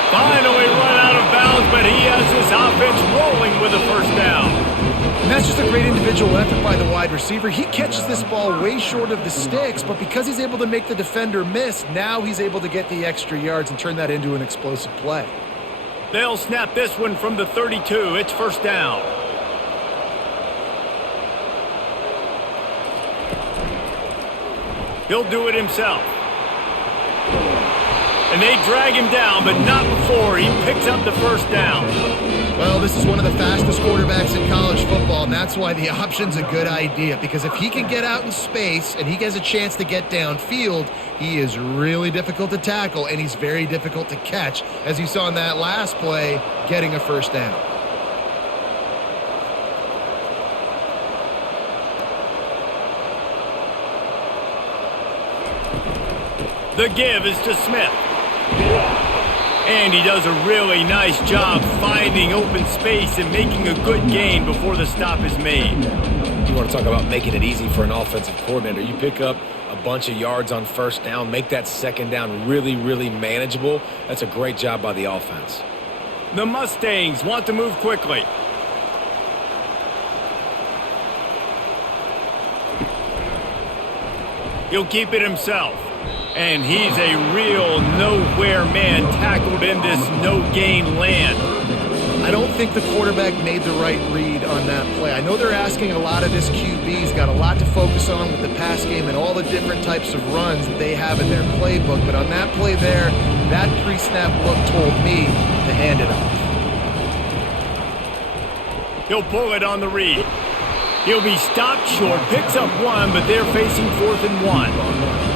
Finally run out of bounds, but he has his offense rolling with a first down. And that's just a great individual effort by the wide receiver. He catches this ball way short of the sticks, but because he's able to make the defender miss, now he's able to get the extra yards and turn that into an explosive play. They'll snap this one from the 32. It's first down. He'll do it himself. And they drag him down, but not before he picks up the first down. Well, this is one of the fastest quarterbacks in college football, and that's why the option's a good idea, because if he can get out in space and he has a chance to get downfield, he is really difficult to tackle, and he's very difficult to catch, as you saw in that last play, getting a first down. The give is to Smith. And he does a really nice job finding open space and making a good gain before the stop is made. You want to talk about making it easy for an offensive coordinator. You pick up a bunch of yards on first down, make that second down really, really manageable. That's a great job by the offense. The Mustangs want to move quickly. He'll keep it himself. And he's a real nowhere man tackled in this no-gain land. I don't think the quarterback made the right read on that play. I know they're asking a lot of this QB. He's got a lot to focus on with the pass game and all the different types of runs that they have in their playbook. But on that play there, that pre-snap look told me to hand it off. He'll pull it on the read. He'll be stopped short, picks up 1, but they're facing 4th and 1.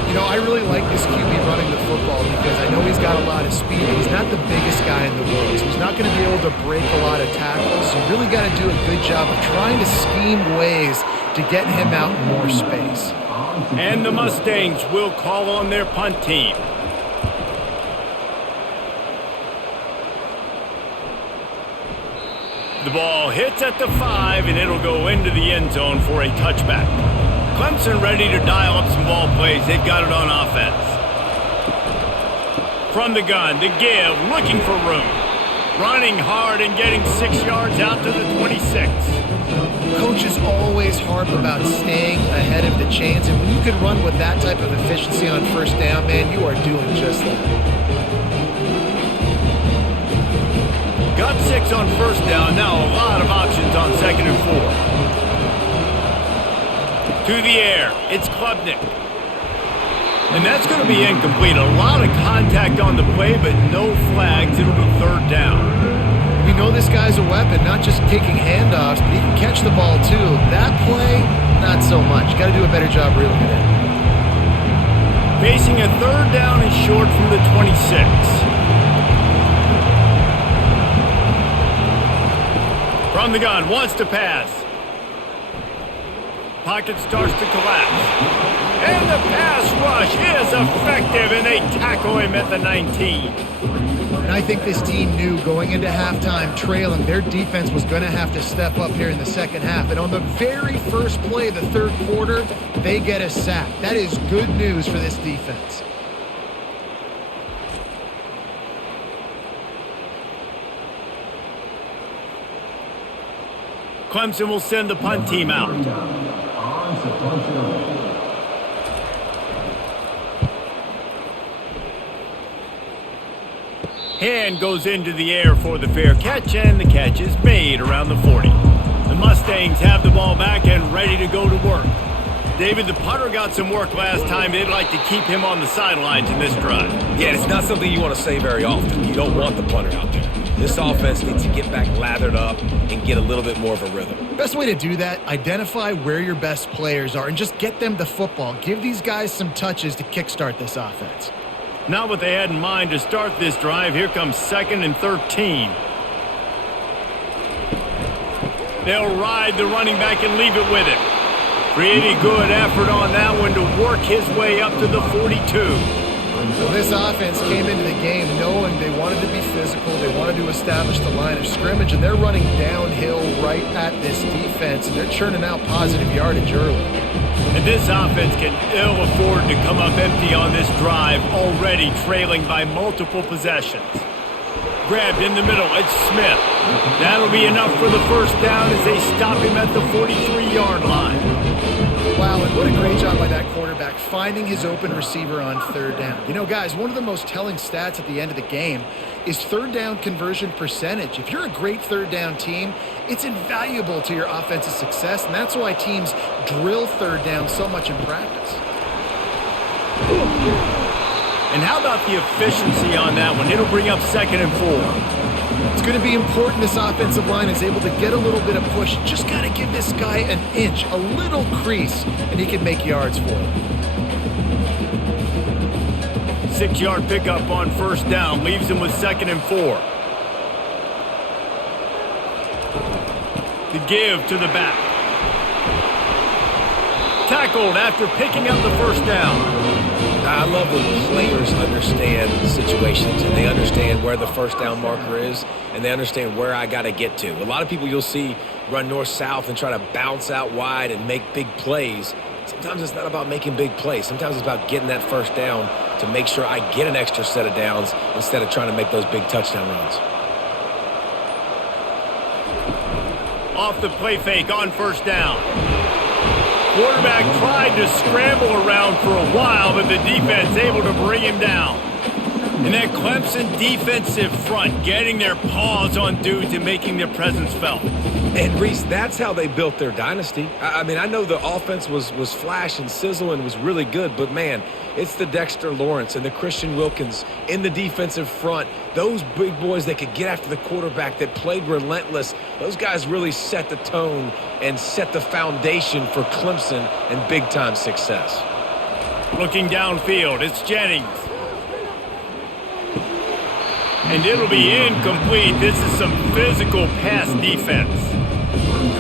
You know, I really like this QB running the football because I know he's got a lot of speed. He's not the biggest guy in the world, so he's not going to be able to break a lot of tackles. So you really got to do a good job of trying to scheme ways to get him out in more space. And the Mustangs will call on their punt team. The ball hits at the 5, and it'll go into the end zone for a touchback. Clemson ready to dial up some ball plays. They've got it on offense. From the gun, the give, looking for room. Running hard and getting 6 yards out to the 26. Coaches always harp about staying ahead of the chains, and when you can run with that type of efficiency on first down, man, you are doing just that. Got 6 on first down. Now a lot of options on 2nd and 4. To the air. It's Klubnik. And that's going to be incomplete. A lot of contact on the play, but no flags. It'll be 3rd down. We know this guy's a weapon, not just taking handoffs, but he can catch the ball too. That play, not so much. Got to do a better job reeling it in. Facing a 3rd down and short from the 26. From the gun, wants to pass. Pocket starts to collapse. And the pass rush is effective, and they tackle him at the 19. And I think this team knew going into halftime trailing, their defense was going to have to step up here in the second half. And on the very first play of the third quarter, they get a sack. That is good news for this defense. Clemson will send the punt team out. Hand goes into the air for the fair catch, and the catch is made around the 40. The Mustangs have the ball back and ready to go to work. David, the punter got some work last time. They'd like to keep him on the sidelines in this drive. Yeah, it's not something you want to say very often. You don't want the punter out there. This offense needs to get back lathered up and get a little bit more of a rhythm. Best way to do that, identify where your best players are and just get them the football. Give these guys some touches to kickstart this offense. Not what they had in mind to start this drive. Here comes 2nd and 13. They'll ride the running back and leave it with him. Pretty good effort on that one to work his way up to the 42. Well, this offense came into the game knowing they wanted to be physical. They wanted to establish the line of scrimmage, and they're running downhill right at this defense, and they're churning out positive yardage early. And this offense can ill afford to come up empty on this drive, already trailing by multiple possessions. Grabbed in the middle, it's Smith. That'll be enough for the first down as they stop him at the 43-yard line. Wow, and what a great job by that quarterback finding his open receiver on third down. You know, guys, one of the most telling stats at the end of the game is third down conversion percentage. If you're a great third down team, it's invaluable to your offensive success, and that's why teams drill third down so much in practice. And how about the efficiency on that one? It'll bring up 2nd and 4. It's going to be important this offensive line is able to get a little bit of push. Just got to give this guy an inch, a little crease, and he can make yards for it. 6-yard pickup on first down. Leaves him with 2nd and 4. The give to the back. Tackled after picking up the first down. I love when players understand situations and they understand where the first down marker is and they understand where I got to get to. A lot of people you'll see run north-south and try to bounce out wide and make big plays. Sometimes it's not about making big plays. Sometimes it's about getting that first down to make sure I get an extra set of downs instead of trying to make those big touchdown runs. Off the play fake on first down. Quarterback tried to scramble around for a while, but the defense able to bring him down. And that Clemson defensive front getting their paws on dudes and making their presence felt. And, Reese, that's how they built their dynasty. I mean, I know the offense was flash and sizzle and was really good, but, man, it's the Dexter Lawrence and the Christian Wilkins in the defensive front. Those big boys that could get after the quarterback, that played relentless, those guys really set the tone and set the foundation for Clemson and big-time success. Looking downfield, it's Jennings. And it'll be incomplete. This is some physical pass defense.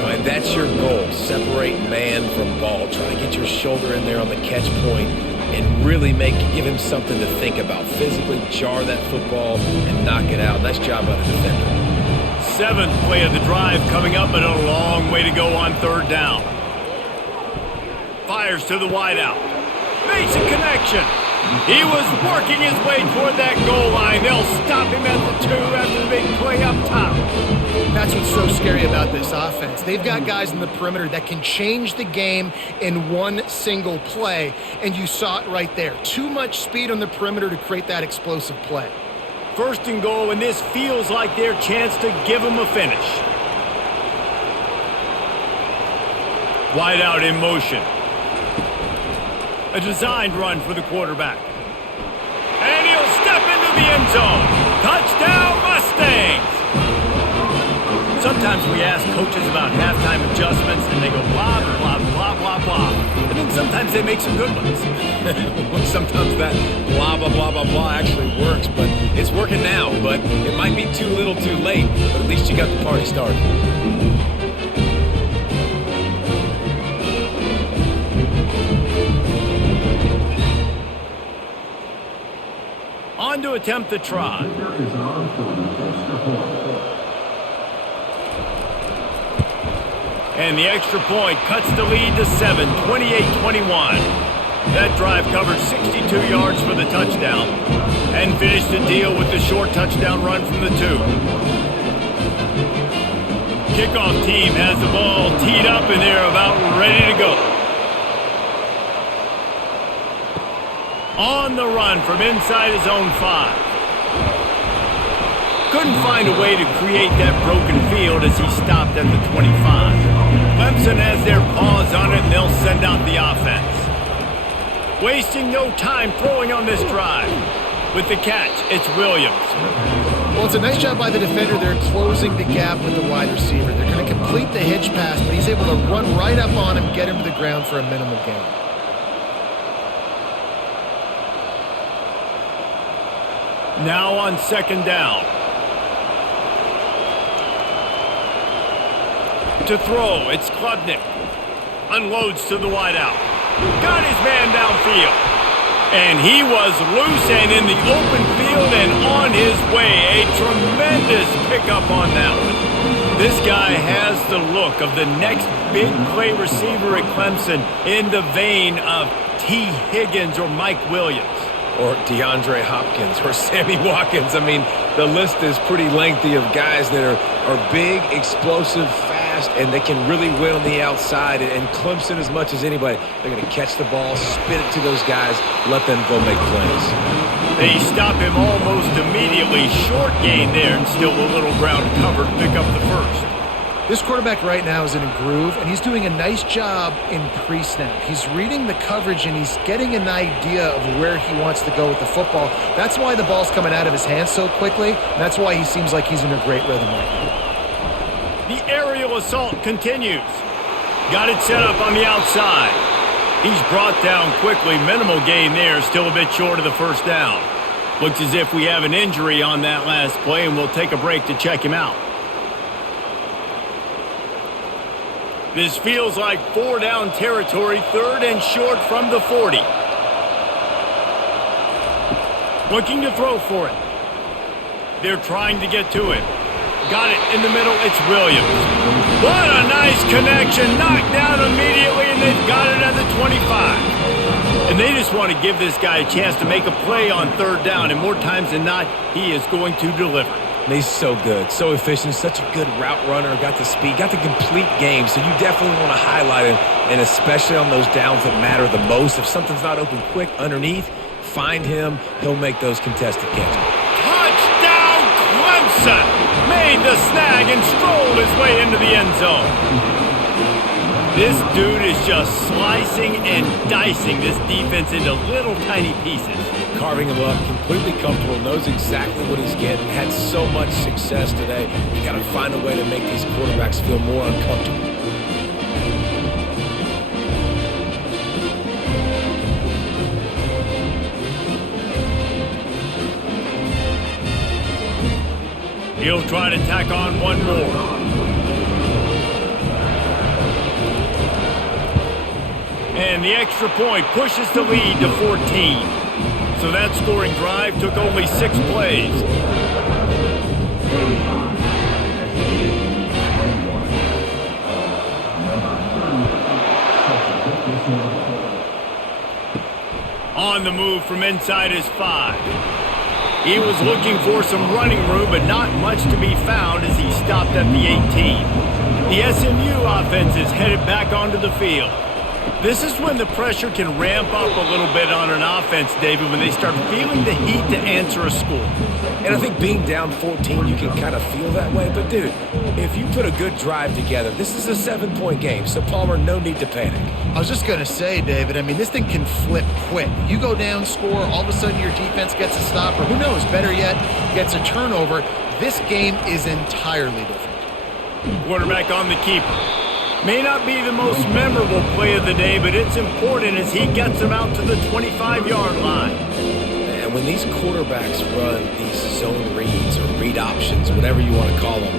And that's your goal. Separate man from ball. Try to get your shoulder in there on the catch point and really give him something to think about. Physically jar that football and knock it out. Nice job by the defender. 7th play of the drive coming up, but a long way to go on third down. Fires to the wideout. Makes a connection. He was working his way toward that goal line. They'll stop him at the 2 after the big play up top. That's what's so scary about this offense. They've got guys in the perimeter that can change the game in one single play, and you saw it right there. Too much speed on the perimeter to create that explosive play. 1st and goal, and this feels like their chance to give them a finish. Wide out in motion. A designed run for the quarterback. And he'll step into the end zone. Touchdown, Mustangs! Sometimes we ask coaches about halftime adjustments, and they go blah, blah, blah, blah, blah. And then sometimes they make some good ones. Sometimes that blah, blah, blah, blah, blah actually works, but it's working now. But it might be too little too late, but at least you got the party started. On to attempt the try. And the extra point cuts the lead to 7, 28-21. That drive covered 62 yards for the touchdown and finished the deal with the short touchdown run from the 2. Kickoff team has the ball teed up and they're about ready to go. On the run from inside his own 5. Couldn't find a way to create that broken field as he stopped at the 25. Clemson has their paws on it and they'll send out the offense. Wasting no time throwing on this drive. With the catch, it's Williams. Well, it's a nice job by the defender. They're closing the gap with the wide receiver. They're going to complete the hitch pass, but he's able to run right up on him, get him to the ground for a minimal gain. Now on second down. To throw, it's Klubnik. Unloads to the wideout. Got his man downfield. And he was loose and in the open field and on his way. A tremendous pickup on that one. This guy has the look of the next big play receiver at Clemson in the vein of T. Higgins or Mike Williams. Or DeAndre Hopkins or Sammy Watkins. I mean, the list is pretty lengthy of guys that are big, explosive, fast, and they can really win on the outside. And Clemson, as much as anybody, they're going to catch the ball, spin it to those guys, let them go make plays. They stop him almost immediately. Short gain there and still a little ground covered to pick up the first. This quarterback right now is in a groove, and he's doing a nice job in pre-snap. He's reading the coverage, and he's getting an idea of where he wants to go with the football. That's why the ball's coming out of his hands so quickly, and that's why he seems like he's in a great rhythm right now. The aerial assault continues. Got it set up on the outside. He's brought down quickly. Minimal gain there, still a bit short of the first down. Looks as if we have an injury on that last play, and we'll take a break to check him out. This feels like 4-down territory, 3rd and short from the 40. Looking to throw for it. They're trying to get to it. Got it in the middle, it's Williams. What a nice connection, knocked down immediately, and they've got it at the 25. And they just want to give this guy a chance to make a play on 3rd down, and more times than not, he is going to deliver. And he's so good, so efficient, such a good route runner, got the speed, got the complete game, so you definitely want to highlight him, and especially on those downs that matter the most. If something's not open quick underneath, find him, he'll make those contested catches. Touchdown Clemson! Made the snag and strolled his way into the end zone. This dude is just slicing and dicing this defense into little tiny pieces. Carving him up, completely comfortable, knows exactly what he's getting, had so much success today. You got to find a way to make these quarterbacks feel more uncomfortable. He'll try to tack on one more. And the extra point pushes the lead to 14. So that scoring drive took only 6 plays. On the move from inside his 5. He was looking for some running room, but not much to be found as he stopped at the 18. The SMU offense is headed back onto the field. This is when the pressure can ramp up a little bit on an offense, David, when they start feeling the heat to answer a score. And I think being down 14, you can kind of feel that way. But, dude, if you put a good drive together, this is a 7-point game. So, Palmer, no need to panic. I was just going to say, David, I mean, this thing can flip quick. You go down, score, all of a sudden your defense gets a stop, or who knows, better yet, gets a turnover. This game is entirely different. Quarterback on the keeper. May not be the most memorable play of the day, but it's important as he gets them out to the 25-yard line. And when these quarterbacks run these zone reads or read options, whatever you want to call them,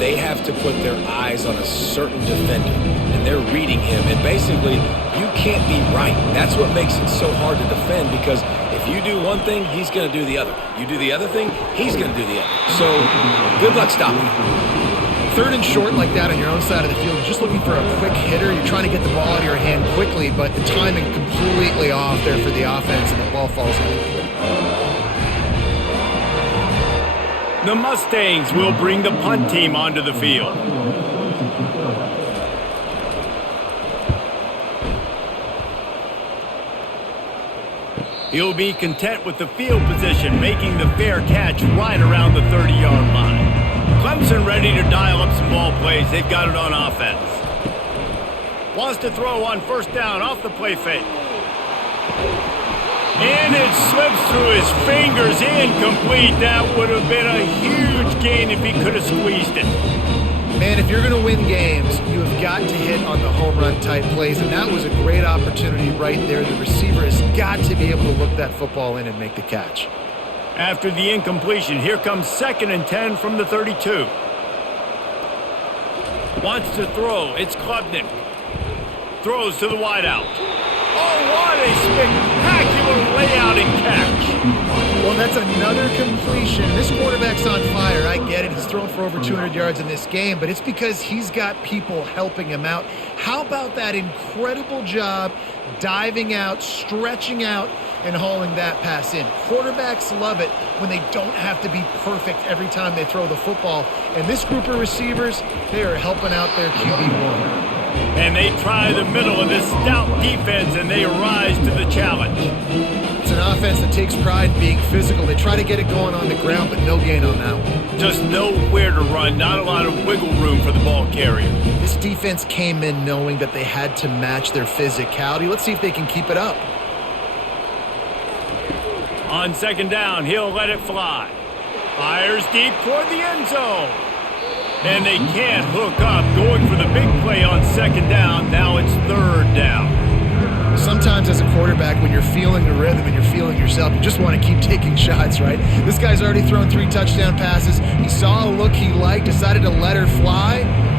they have to put their eyes on a certain defender, and they're reading him. And basically, you can't be right. That's what makes it so hard to defend, because if you do one thing, he's going to do the other. You do the other thing, he's going to do the other. So good luck stopping him. Third and short like that on your own side of the field, you're just looking for a quick hitter. You're trying to get the ball out of your hand quickly, but the timing completely off there for the offense, and the ball falls incomplete. The Mustangs will bring the punt team onto the field. He'll be content with the field position, making the fair catch right around the 30-yard line. Clemson ready to dial up some ball plays. They've got it on offense. Wants to throw on first down off the play fake. And it slips through his fingers, incomplete. That would have been a huge gain if he could have squeezed it. Man, if you're going to win games, you have got to hit on the home run type plays, and that was a great opportunity right there. The receiver has got to be able to look that football in and make the catch. After the incompletion, here comes 2nd and 10 from the 32. Wants to throw. It's Klubnik. Throws to the wideout. Oh, what a spectacular layout and catch. Well, that's another completion. This quarterback's on fire. I get it. He's thrown for over 200 yards in this game, but it's because he's got people helping him out. How about that incredible job diving out, stretching out, and hauling that pass in? Quarterbacks love it when they don't have to be perfect every time they throw the football. And this group of receivers, they are helping out their QB1. And they try the middle of this stout defense, and they rise to the challenge. It's an offense that takes pride in being physical. They try to get it going on the ground, but no gain on that one. Just nowhere to run, not a lot of wiggle room for the ball carrier. This defense came in knowing that they had to match their physicality. Let's see if they can keep it up. On 2nd down, he'll let it fly. Fires deep toward the end zone. And they can't hook up. Going for the big play on 2nd down. Now it's 3rd down. Sometimes as a quarterback, when you're feeling the rhythm and you're feeling yourself, you just want to keep taking shots, right? This guy's already thrown 3 touchdown passes. He saw a look he liked, decided to let her fly.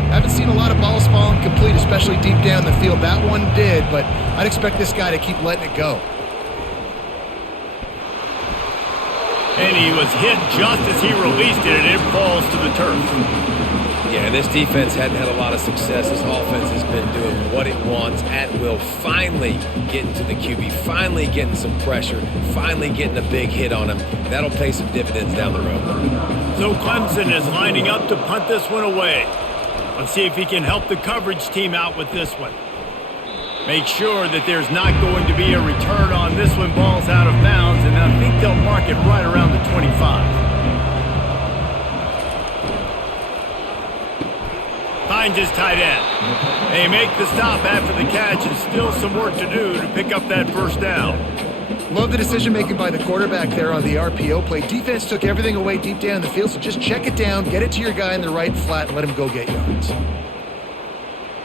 Haven't seen a lot of balls falling complete, especially deep down the field. That one did, but I'd expect this guy to keep letting it go. And he was hit just as he released it, and it falls to the turf. Yeah, this defense hadn't had a lot of success. This offense has been doing what it wants at will. Finally getting to the QB, finally getting some pressure, finally getting a big hit on him. That'll pay some dividends down the road. So Clemson is lining up to punt this one away. Let's see if he can help the coverage team out with this one. Make sure that there's not going to be a return on this one. Ball's out of bounds, and I think they'll mark it right around the 25. Finds his tight end. They make the stop after the catch, and still some work to do to pick up that 1st down. Love the decision-making by the quarterback there on the RPO play. Defense took everything away deep down the field, so just check it down, get it to your guy in the right flat, and let him go get yards.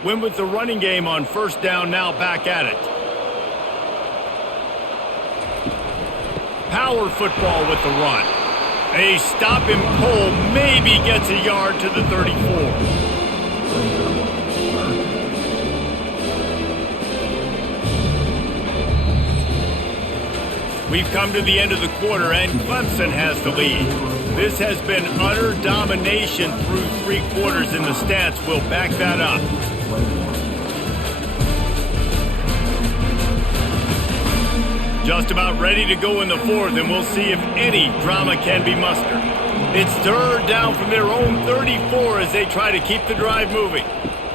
Win with the running game on 1st down, now back at it. Power football with the run. They stop him cold, maybe gets a yard to the 34. We've come to the end of the quarter, and Clemson has the lead. This has been utter domination through 3 quarters, and the stats will back that up. Just about ready to go in the 4th, and we'll see if any drama can be mustered. It's 3rd down from their own 34 as they try to keep the drive moving.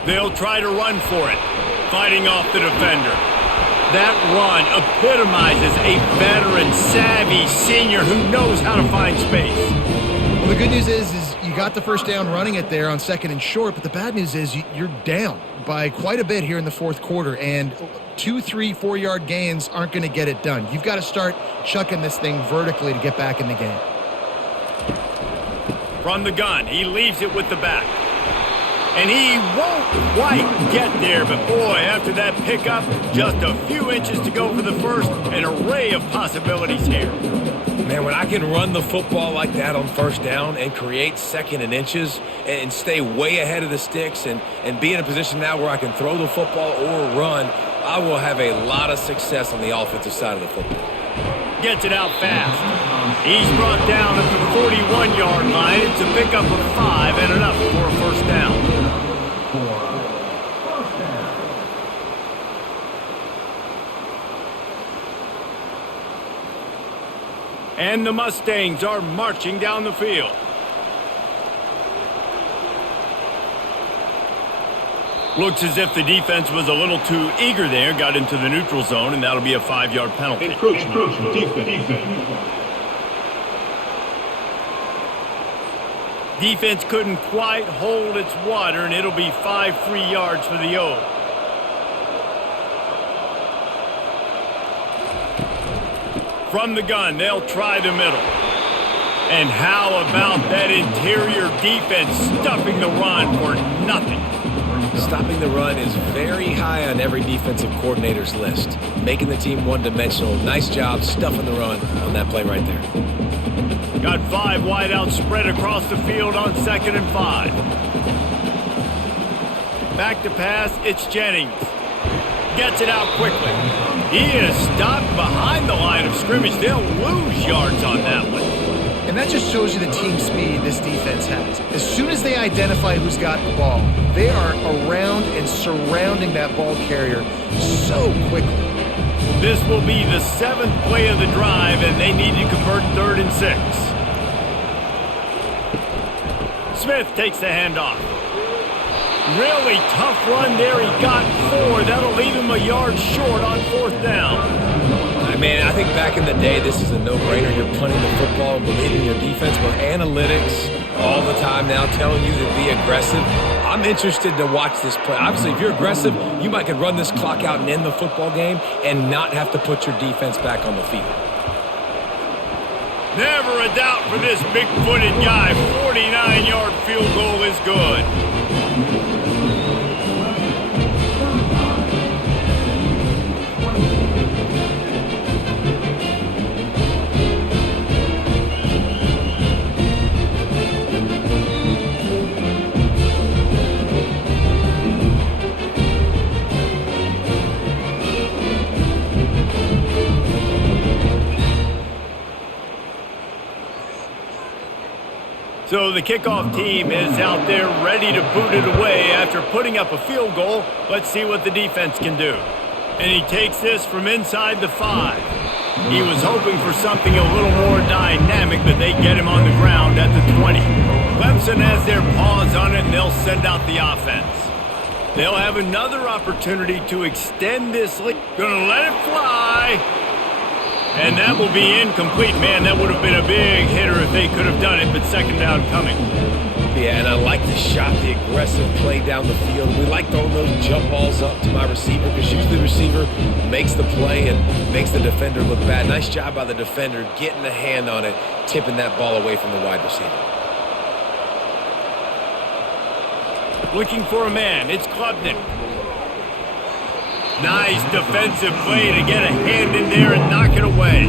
They'll try to run for it, fighting off the defender. That run epitomizes a veteran, savvy senior who knows how to find space. Well, the good news is you got the 1st down running it there on 2nd and short, but the bad news is you're down by quite a bit here in the 4th quarter, and 2, 3, 4-yard gains aren't going to get it done. You've got to start chucking this thing vertically to get back in the game. From the gun, he leaves it with the back. And he won't quite get there, but boy, after that pickup, just a few inches to go for the first, an array of possibilities here. Man, when I can run the football like that on first down and create second and inches and stay way ahead of the sticks and be in a position now where I can throw the football or run, I will have a lot of success on the offensive side of the football. Gets it out fast. He's brought down at the 41-yard line. It's a pickup of 5 and enough for a first down. And the Mustangs are marching down the field. Looks as if the defense was a little too eager there, got into the neutral zone, and that'll be a 5-yard penalty. Encroachment, defense. Defense couldn't quite hold its water, and it'll be 5 free yards for the O. From the gun, they'll try the middle. And how about that interior defense stuffing the run for nothing? Stopping the run is very high on every defensive coordinator's list. Making the team one-dimensional. Nice job stuffing the run on that play right there. Got 5 wideouts spread across the field on 2nd and 5. Back to pass, it's Jennings. Gets it out quickly. He is stopped behind the line of scrimmage. They'll lose yards on that one. And that just shows you the team speed this defense has. As soon as they identify who's got the ball, they are around and surrounding that ball carrier so quickly. This will be the 7th play of the drive, and they need to convert 3rd and 6. Smith takes the handoff. Really tough run there. He got 4. That'll leave him a yard short on 4th down. Man, I think back in the day, this is a no-brainer. You're punting the football and believing your defense, but analytics all the time now telling you to be aggressive. I'm interested to watch this play. Obviously, if you're aggressive, you might could run this clock out and end the football game and not have to put your defense back on the field. Never a doubt for this big-footed guy. 49-yard field goal is good. So the kickoff team is out there ready to boot it away after putting up a field goal. Let's see what the defense can do. And he takes this from inside the 5. He was hoping for something a little more dynamic, but they get him on the ground at the 20. Clemson has their paws on it, and they'll send out the offense. They'll have another opportunity to extend this lead. Gonna let it fly. And that will be incomplete. Man, that would have been a big hitter if they could have done it, but 2nd down coming. Yeah, and I like the shot, the aggressive play down the field. We like throwing those jump balls up to my receiver because usually the receiver makes the play and makes the defender look bad. Nice job by the defender getting a hand on it, tipping that ball away from the wide receiver. Looking for a man. It's Klubnik. Nice defensive play to get a hand in there and knock it away.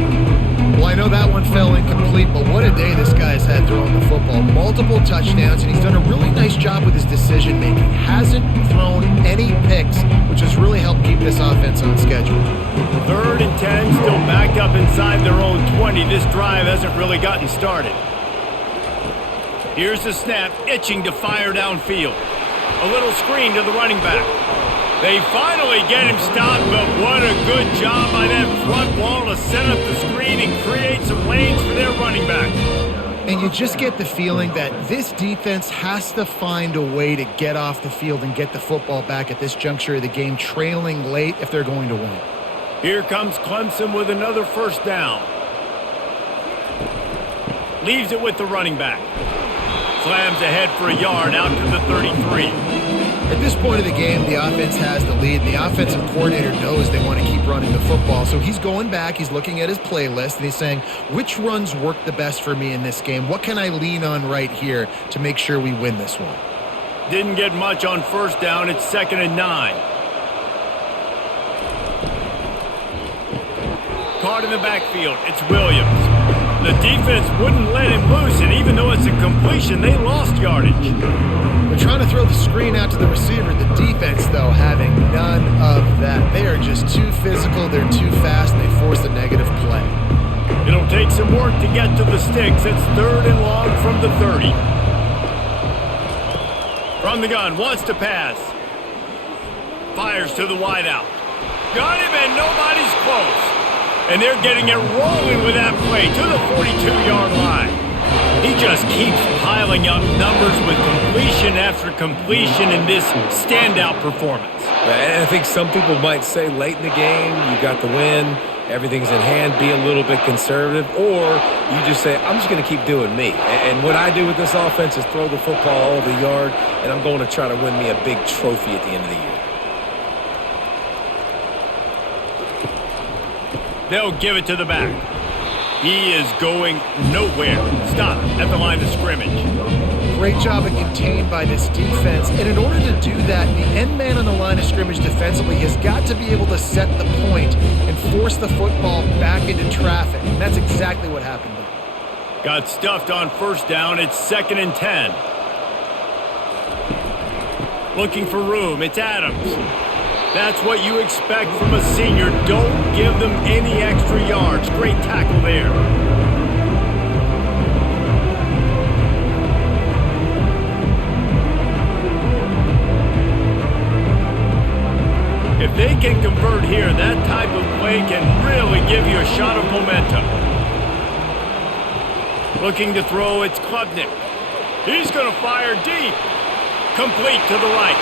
Well, I know that one fell incomplete, but what a day this guy's had throwing the football. Multiple touchdowns, and he's done a really nice job with his decision-making. Hasn't thrown any picks, which has really helped keep this offense on schedule. 3rd and 10, still backed up inside their own 20. This drive hasn't really gotten started. Here's the snap, itching to fire downfield. A little screen to the running back. They finally get him stopped, but what a good job by that front wall to set up the screen and create some lanes for their running back. And you just get the feeling that this defense has to find a way to get off the field and get the football back at this juncture of the game, trailing late if they're going to win. Here comes Clemson with another first down. Leaves it with the running back. Slams ahead for a yard out to the 33. At this point of the game, the offense has the lead, and the offensive coordinator knows they want to keep running the football. So he's going back, he's looking at his playlist, and he's saying, which runs work the best for me in this game? What can I lean on right here to make sure we win this one? Didn't get much on first down. It's 2nd and 9. Caught in the backfield. It's Williams. The defense wouldn't let him loose, and even though it's a completion, they lost yardage. They're trying to throw the screen out to the receiver. The defense, though, having none of that. They are just too physical. They're too fast, and they force a negative play. It'll take some work to get to the sticks. It's 3rd and long from the 30. From the gun, wants to pass. Fires to the wideout. Got him, and nobody's close. And they're getting it rolling with that play to the 42-yard line. He just keeps piling up numbers with completion after completion in this standout performance. And I think some people might say late in the game, you got the win, everything's in hand, be a little bit conservative, or you just say, I'm just going to keep doing me. And what I do with this offense is throw the football all over the yard, and I'm going to try to win me a big trophy at the end of the year. They'll give it to the back. He is going nowhere. Stop at the line of scrimmage. Great job of contained by this defense. And in order to do that, the end man on the line of scrimmage defensively has got to be able to set the point and force the football back into traffic. And that's exactly what happened there. Got stuffed on first down. It's 2nd and 10. Looking for room. It's Adams. That's what you expect from a senior. Don't give them any extra yards. Great tackle there. If they can convert here, that type of play can really give you a shot of momentum. Looking to throw, it's Klubnik. He's going to fire deep. Complete to the right.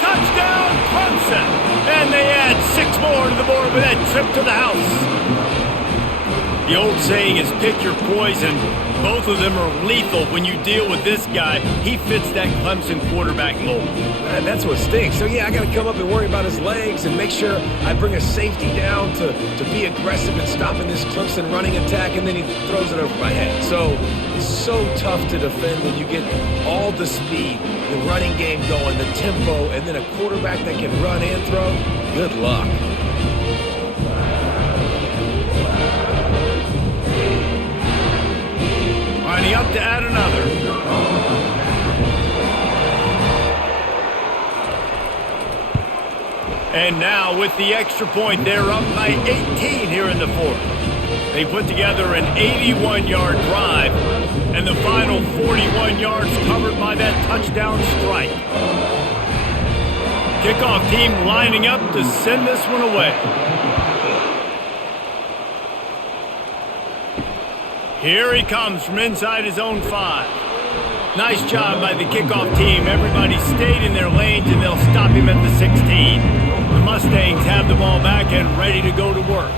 Touchdown, Clemson! And they add 6 more to the board with that trip to the house. The old saying is pick your poison. Both of them are lethal when you deal with this guy. He fits that Clemson quarterback mold. And that's what stinks. So, yeah, I got to come up and worry about his legs and make sure I bring a safety down to be aggressive in stopping this Clemson running attack, and then he throws it over my head. So tough to defend when you get all the speed, the running game going, the tempo, and then a quarterback that can run and throw. Good luck. Lining up to add another. And now with the extra point, they're up by 18 here in the 4th. They put together an 81-yard drive, and the final 41 yards covered by that touchdown strike. Kickoff team lining up to send this one away. Here he comes from inside his own 5. Nice job by the kickoff team. Everybody stayed in their lanes, and they'll stop him at the 16. The Mustangs have the ball back and ready to go to work.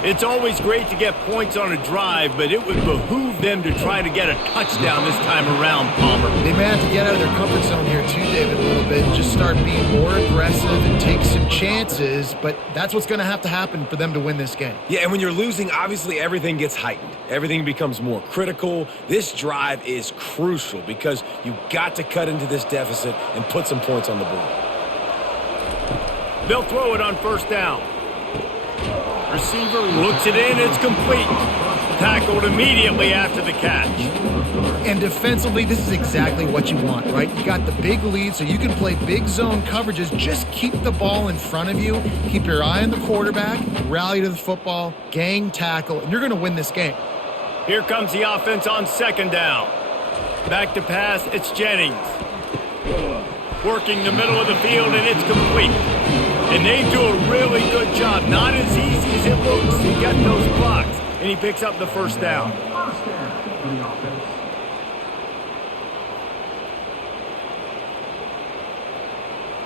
It's always great to get points on a drive, but it would behoove them to try to get a touchdown this time around, Palmer. They may have to get out of their comfort zone here too, David, a little bit, and just start being more aggressive and take some chances, but that's what's going to happen for them to win this game. Yeah, and when you're losing, obviously everything gets heightened. Everything becomes more critical. This drive is crucial because you got to cut into this deficit and put some points on the board. They'll throw it on first down. Receiver looks it in, it's complete. Tackled immediately after the catch. And defensively, this is exactly what you want, right? You got the big lead, so you can play big zone coverages. Just keep the ball in front of you. Keep your eye on the quarterback. Rally to the football. Gang tackle. And you're going to win this game. Here comes the offense on second down. Back to pass, it's Jennings. Working the middle of the field, and it's complete. And they do a really good job. Not as easy as it looks. He got those blocks, and he picks up the first down.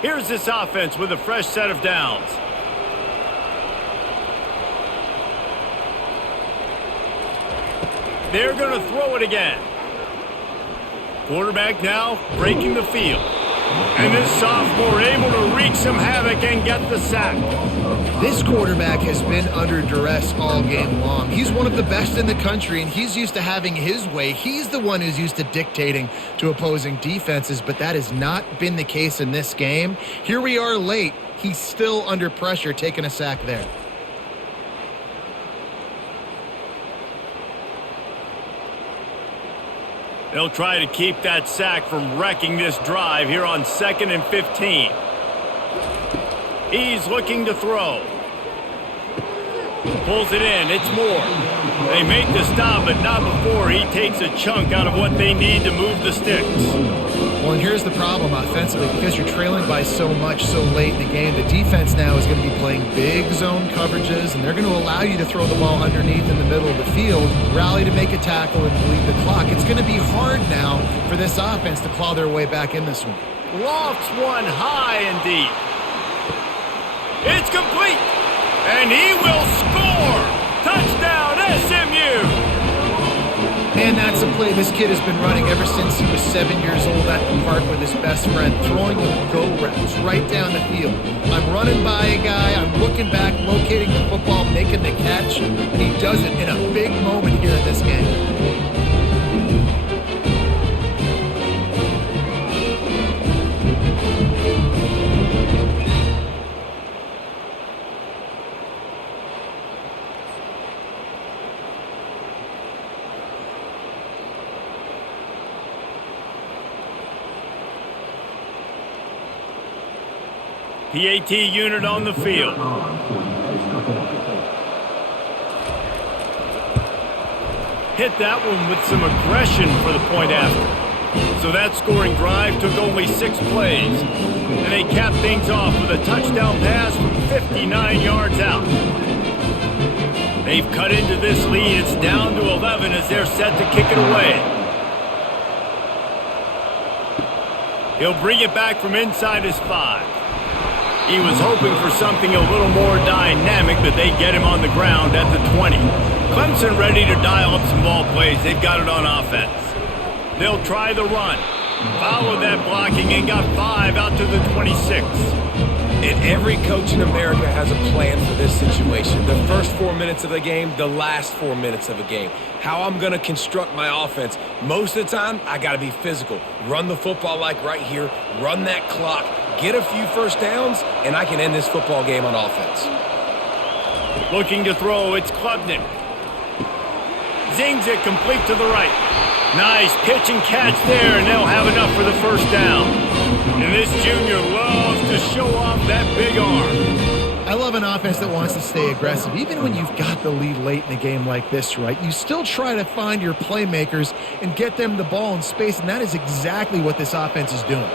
Here's this offense with a fresh set of downs. They're going to throw it again. Quarterback now breaking the field. And this sophomore able to wreak some havoc and get the sack. This quarterback has been under duress all game long. He's one of the best in the country, and he's used to having his way. He's the one who's used to dictating to opposing defenses, but that has not been the case in this game. Here we are late. He's still under pressure, taking a sack there. They'll try to keep that sack from wrecking this drive here on 2nd and 15. He's looking to throw. Pulls it in. It's Moore. They make the stop, but not before he takes a chunk out of what they need to move the sticks. Well, and here's the problem offensively. Because you're trailing by so much so late in the game, the defense now is going to be playing big zone coverages, and they're going to allow you to throw the ball underneath in the middle of the field, rally to make a tackle, and bleed the clock. It's going to be hard now for this offense to claw their way back in this one. Lofts one high and deep. It's complete, and he will score! Touchdown, SMU! And that's a play this kid has been running ever since he was 7 years old at the park with his best friend, throwing him go routes right down the field. I'm running by a guy, I'm looking back, locating the football, making the catch, and he does it in a big moment here in this game. PAT unit on the field. Hit that one with some aggression for the point after. So that scoring drive took only 6 plays. And they capped things off with a touchdown pass from 59 yards out. They've cut into this lead. It's down to 11 as they're set to kick it away. He'll bring it back from inside his 5. He was hoping for something a little more dynamic, but they get him on the ground at the 20. Clemson ready to dial up some ball plays. They've got it on offense. They'll try the run. Followed that blocking and got 5 out to the 26. And every coach in America has a plan for this situation. The first 4 minutes of the game, the last 4 minutes of a game. How I'm going to construct my offense. Most of the time, I got to be physical. Run the football like right here. Run that clock. Get a few first downs, and I can end this football game on offense. Looking to throw, it's Klubnik. Zings it complete to the right. Nice pitch and catch there, and they'll have enough for the first down. And this junior loves to show off that big arm. I love an offense that wants to stay aggressive. Even when you've got the lead late in a game like this, right, you still try to find your playmakers and get them the ball in space, and that is exactly what this offense is doing.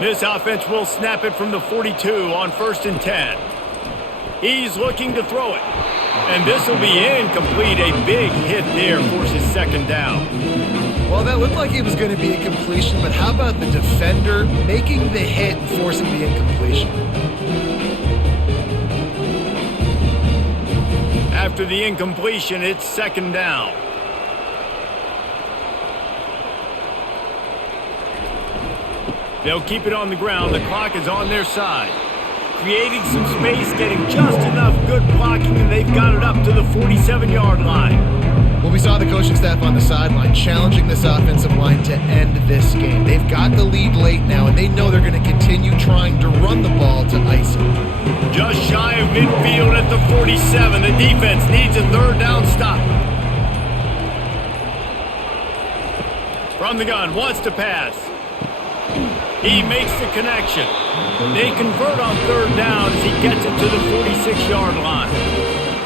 This offense will snap it from the 42 on 1st and 10. He's looking to throw it. And this will be incomplete. A big hit there forces 2nd down. Well, that looked like it was going to be a completion, but how about the defender making the hit and forcing the incompletion? After the incompletion, it's 2nd down. They'll keep it on the ground. The clock is on their side. Creating some space, getting just enough good blocking, and they've got it up to the 47-yard line. Well, we saw the coaching staff on the sideline challenging this offensive line to end this game. They've got the lead late now, and they know they're going to continue trying to run the ball to ice it. Just shy of midfield at the 47. The defense needs a 3rd down stop. From the gun, wants to pass. He makes the connection. They convert on 3rd down as he gets it to the 46-yard line.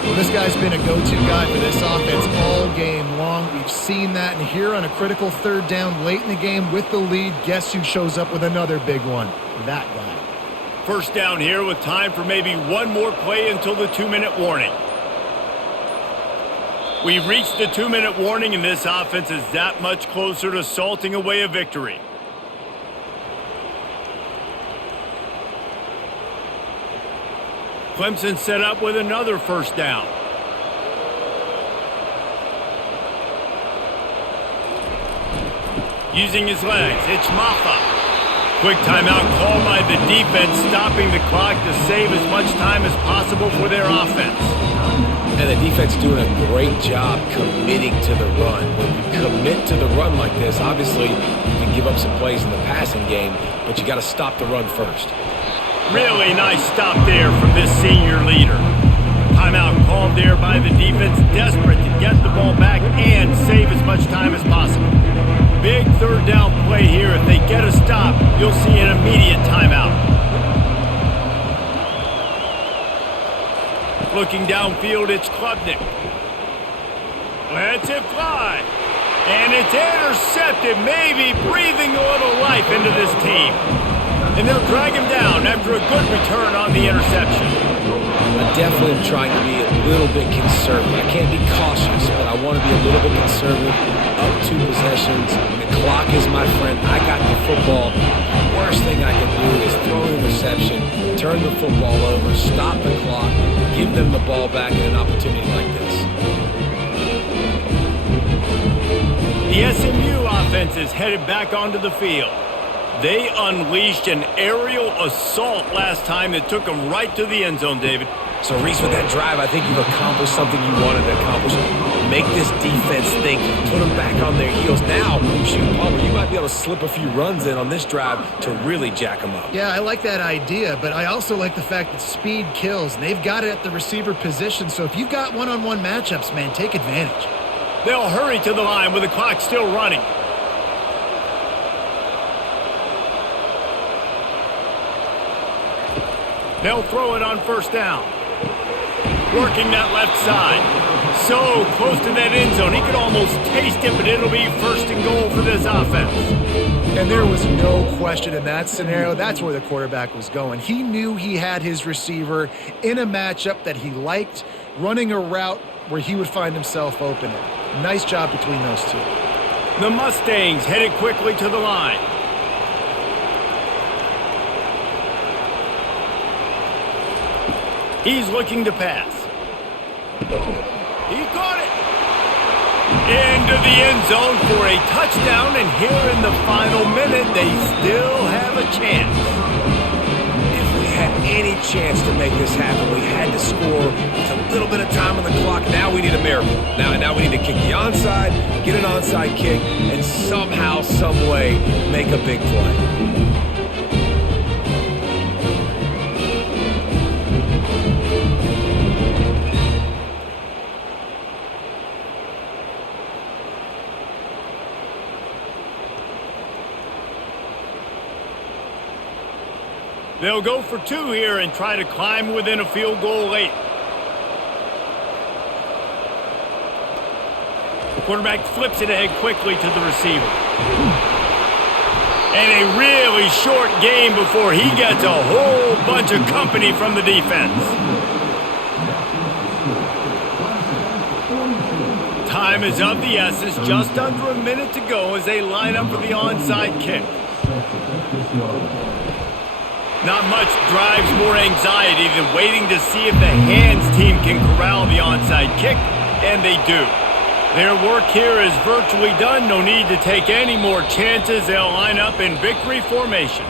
Well, this guy's been a go-to guy for this offense all game long. We've seen that, and here on a critical 3rd down late in the game with the lead, guess who shows up with another big one? That guy. 1st down here with time for maybe one more play until the 2-minute warning. We've reached the 2-minute warning, and this offense is that much closer to salting away a victory. Clemson set up with another 1st down. Using his legs, it's Maffa. Quick timeout called by the defense, stopping the clock to save as much time as possible for their offense. And the defense doing a great job committing to the run. When you commit to the run like this, obviously you can give up some plays in the passing game, but you got to stop the run first. Really nice stop there from this senior leader. Timeout called there by the defense, desperate to get the ball back and save as much time as possible. Big third down play here. If they get a stop, you'll see an immediate timeout. Looking downfield, it's Klubnik. Lets it fly. And it's intercepted, maybe breathing a little life into this team. And they'll drag him down after a good return on the interception. I definitely am trying to be a little bit conservative. I can't be cautious, but I want to be a little bit conservative. Up 2 possessions. The clock is my friend. I got the football. The worst thing I can do is throw an interception, turn the football over, stop the clock, give them the ball back in an opportunity like this. The SMU offense is headed back onto the field. They unleashed an aerial assault last time that took them right to the end zone, David. So, Reese, with that drive, I think you've accomplished something you wanted to accomplish. Make this defense think, put them back on their heels. Now, shoot, Palmer, you might be able to slip a few runs in on this drive to really jack them up. Yeah, I like that idea, but I also like the fact that speed kills, and they've got it at the receiver position. So if you've got one-on-one matchups, man, take advantage. They'll hurry to the line with the clock still running. They'll throw it on first down. Working that left side. So close to that end zone. He could almost taste it, but it'll be first and goal for this offense. And there was no question in that scenario. That's where the quarterback was going. He knew he had his receiver in a matchup that he liked, running a route where he would find himself open. Nice job between those two. The Mustangs headed quickly to the line. He's looking to pass. He caught it. Into the end zone for a touchdown, and here in the final minute, they still have a chance. If we had any chance to make this happen, we had to score with a little bit of time on the clock. Now we need a miracle. Now we need to kick the onside, get an onside kick, and somehow, some way, make a big play. They'll go for 2 here and try to climb within a field goal late. Quarterback flips it ahead quickly to the receiver. And a really short game before he gets a whole bunch of company from the defense. Time is of the essence. Just under a minute to go as they line up for the onside kick. Not much drives more anxiety than waiting to see if the hands team can corral the onside kick, and they do. Their work here is virtually done. No need to take any more chances. They'll line up in victory formation.